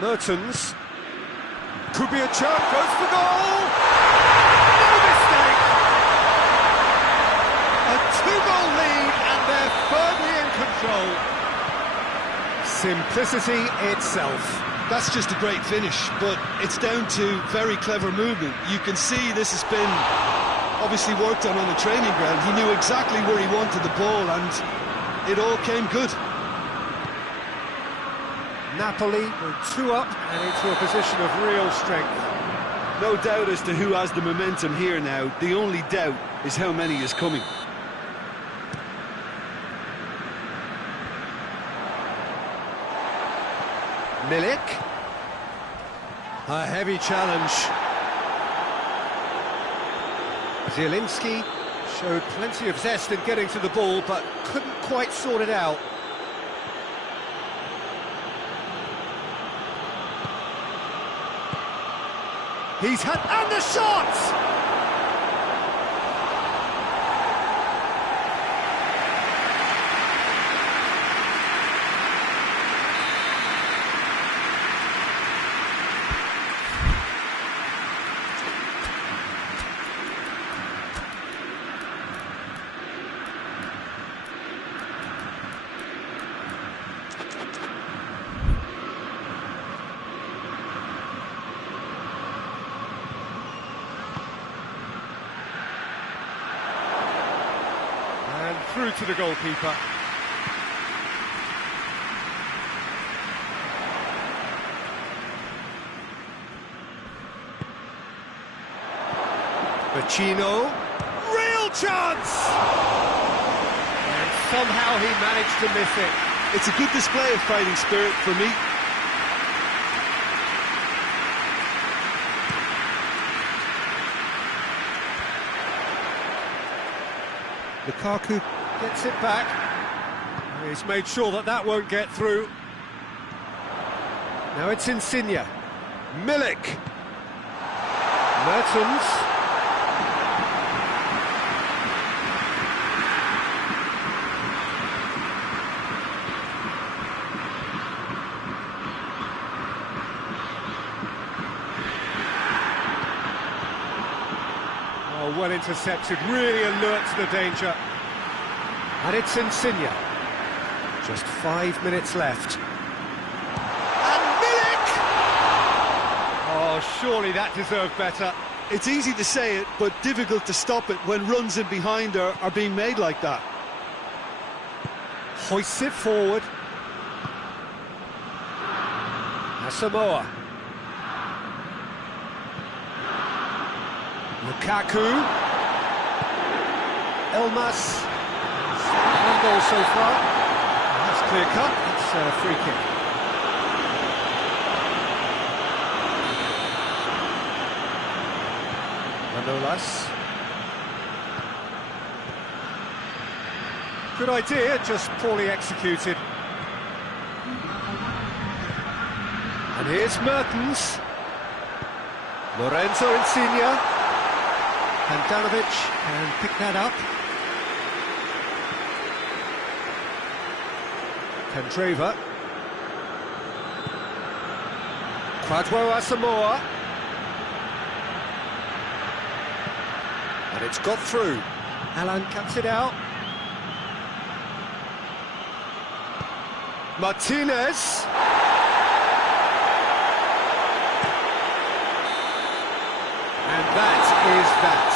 Mertens. Could be a chance, goes for goal! No mistake! A two-goal lead, and they're firmly in control. Simplicity itself. That's just a great finish, but it's down to very clever movement. You can see this has been obviously worked on the training ground. He knew exactly where he wanted the ball, and it all came good. Napoli were 2 up and into a position of real strength. No doubt as to who has the momentum here now. The only doubt is how many is coming. Milik. A heavy challenge. Zielinski showed plenty of zest in getting to the ball, but couldn't quite sort it out. He's had... and the shot! Through to the goalkeeper. Vecino. Real chance! And somehow he managed to miss it. It's a good display of fighting spirit for me. Lukaku gets it back. He's made sure that that won't get through. Now it's Insigne. Milik. Mertens. Oh, well intercepted, really alert to the danger. And it's Insigne. Just 5 minutes left. And Milik! Oh, surely that deserved better. It's easy to say it, but difficult to stop it when runs in behind are being made like that. Hoists it forward. Asamoah. Lukaku. Elmas. One goal so far. That's clear cut. It's a free kick. Manolas. Good idea, just poorly executed. And here's Mertens. Lorenzo Insigne. Handanovic can pick that up. Candreva. Kwadwo Asamoah. And it's got through. Alan cuts it out. Martinez. And that is that.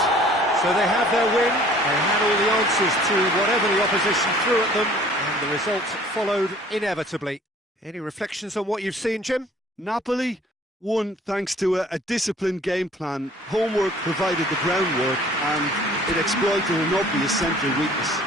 So they have their win. They had all the answers to whatever the opposition threw at them. And the result followed inevitably. Any reflections on what you've seen, Jim? Napoli won thanks to a disciplined game plan. Homework provided the groundwork and it exploited an obvious central weakness.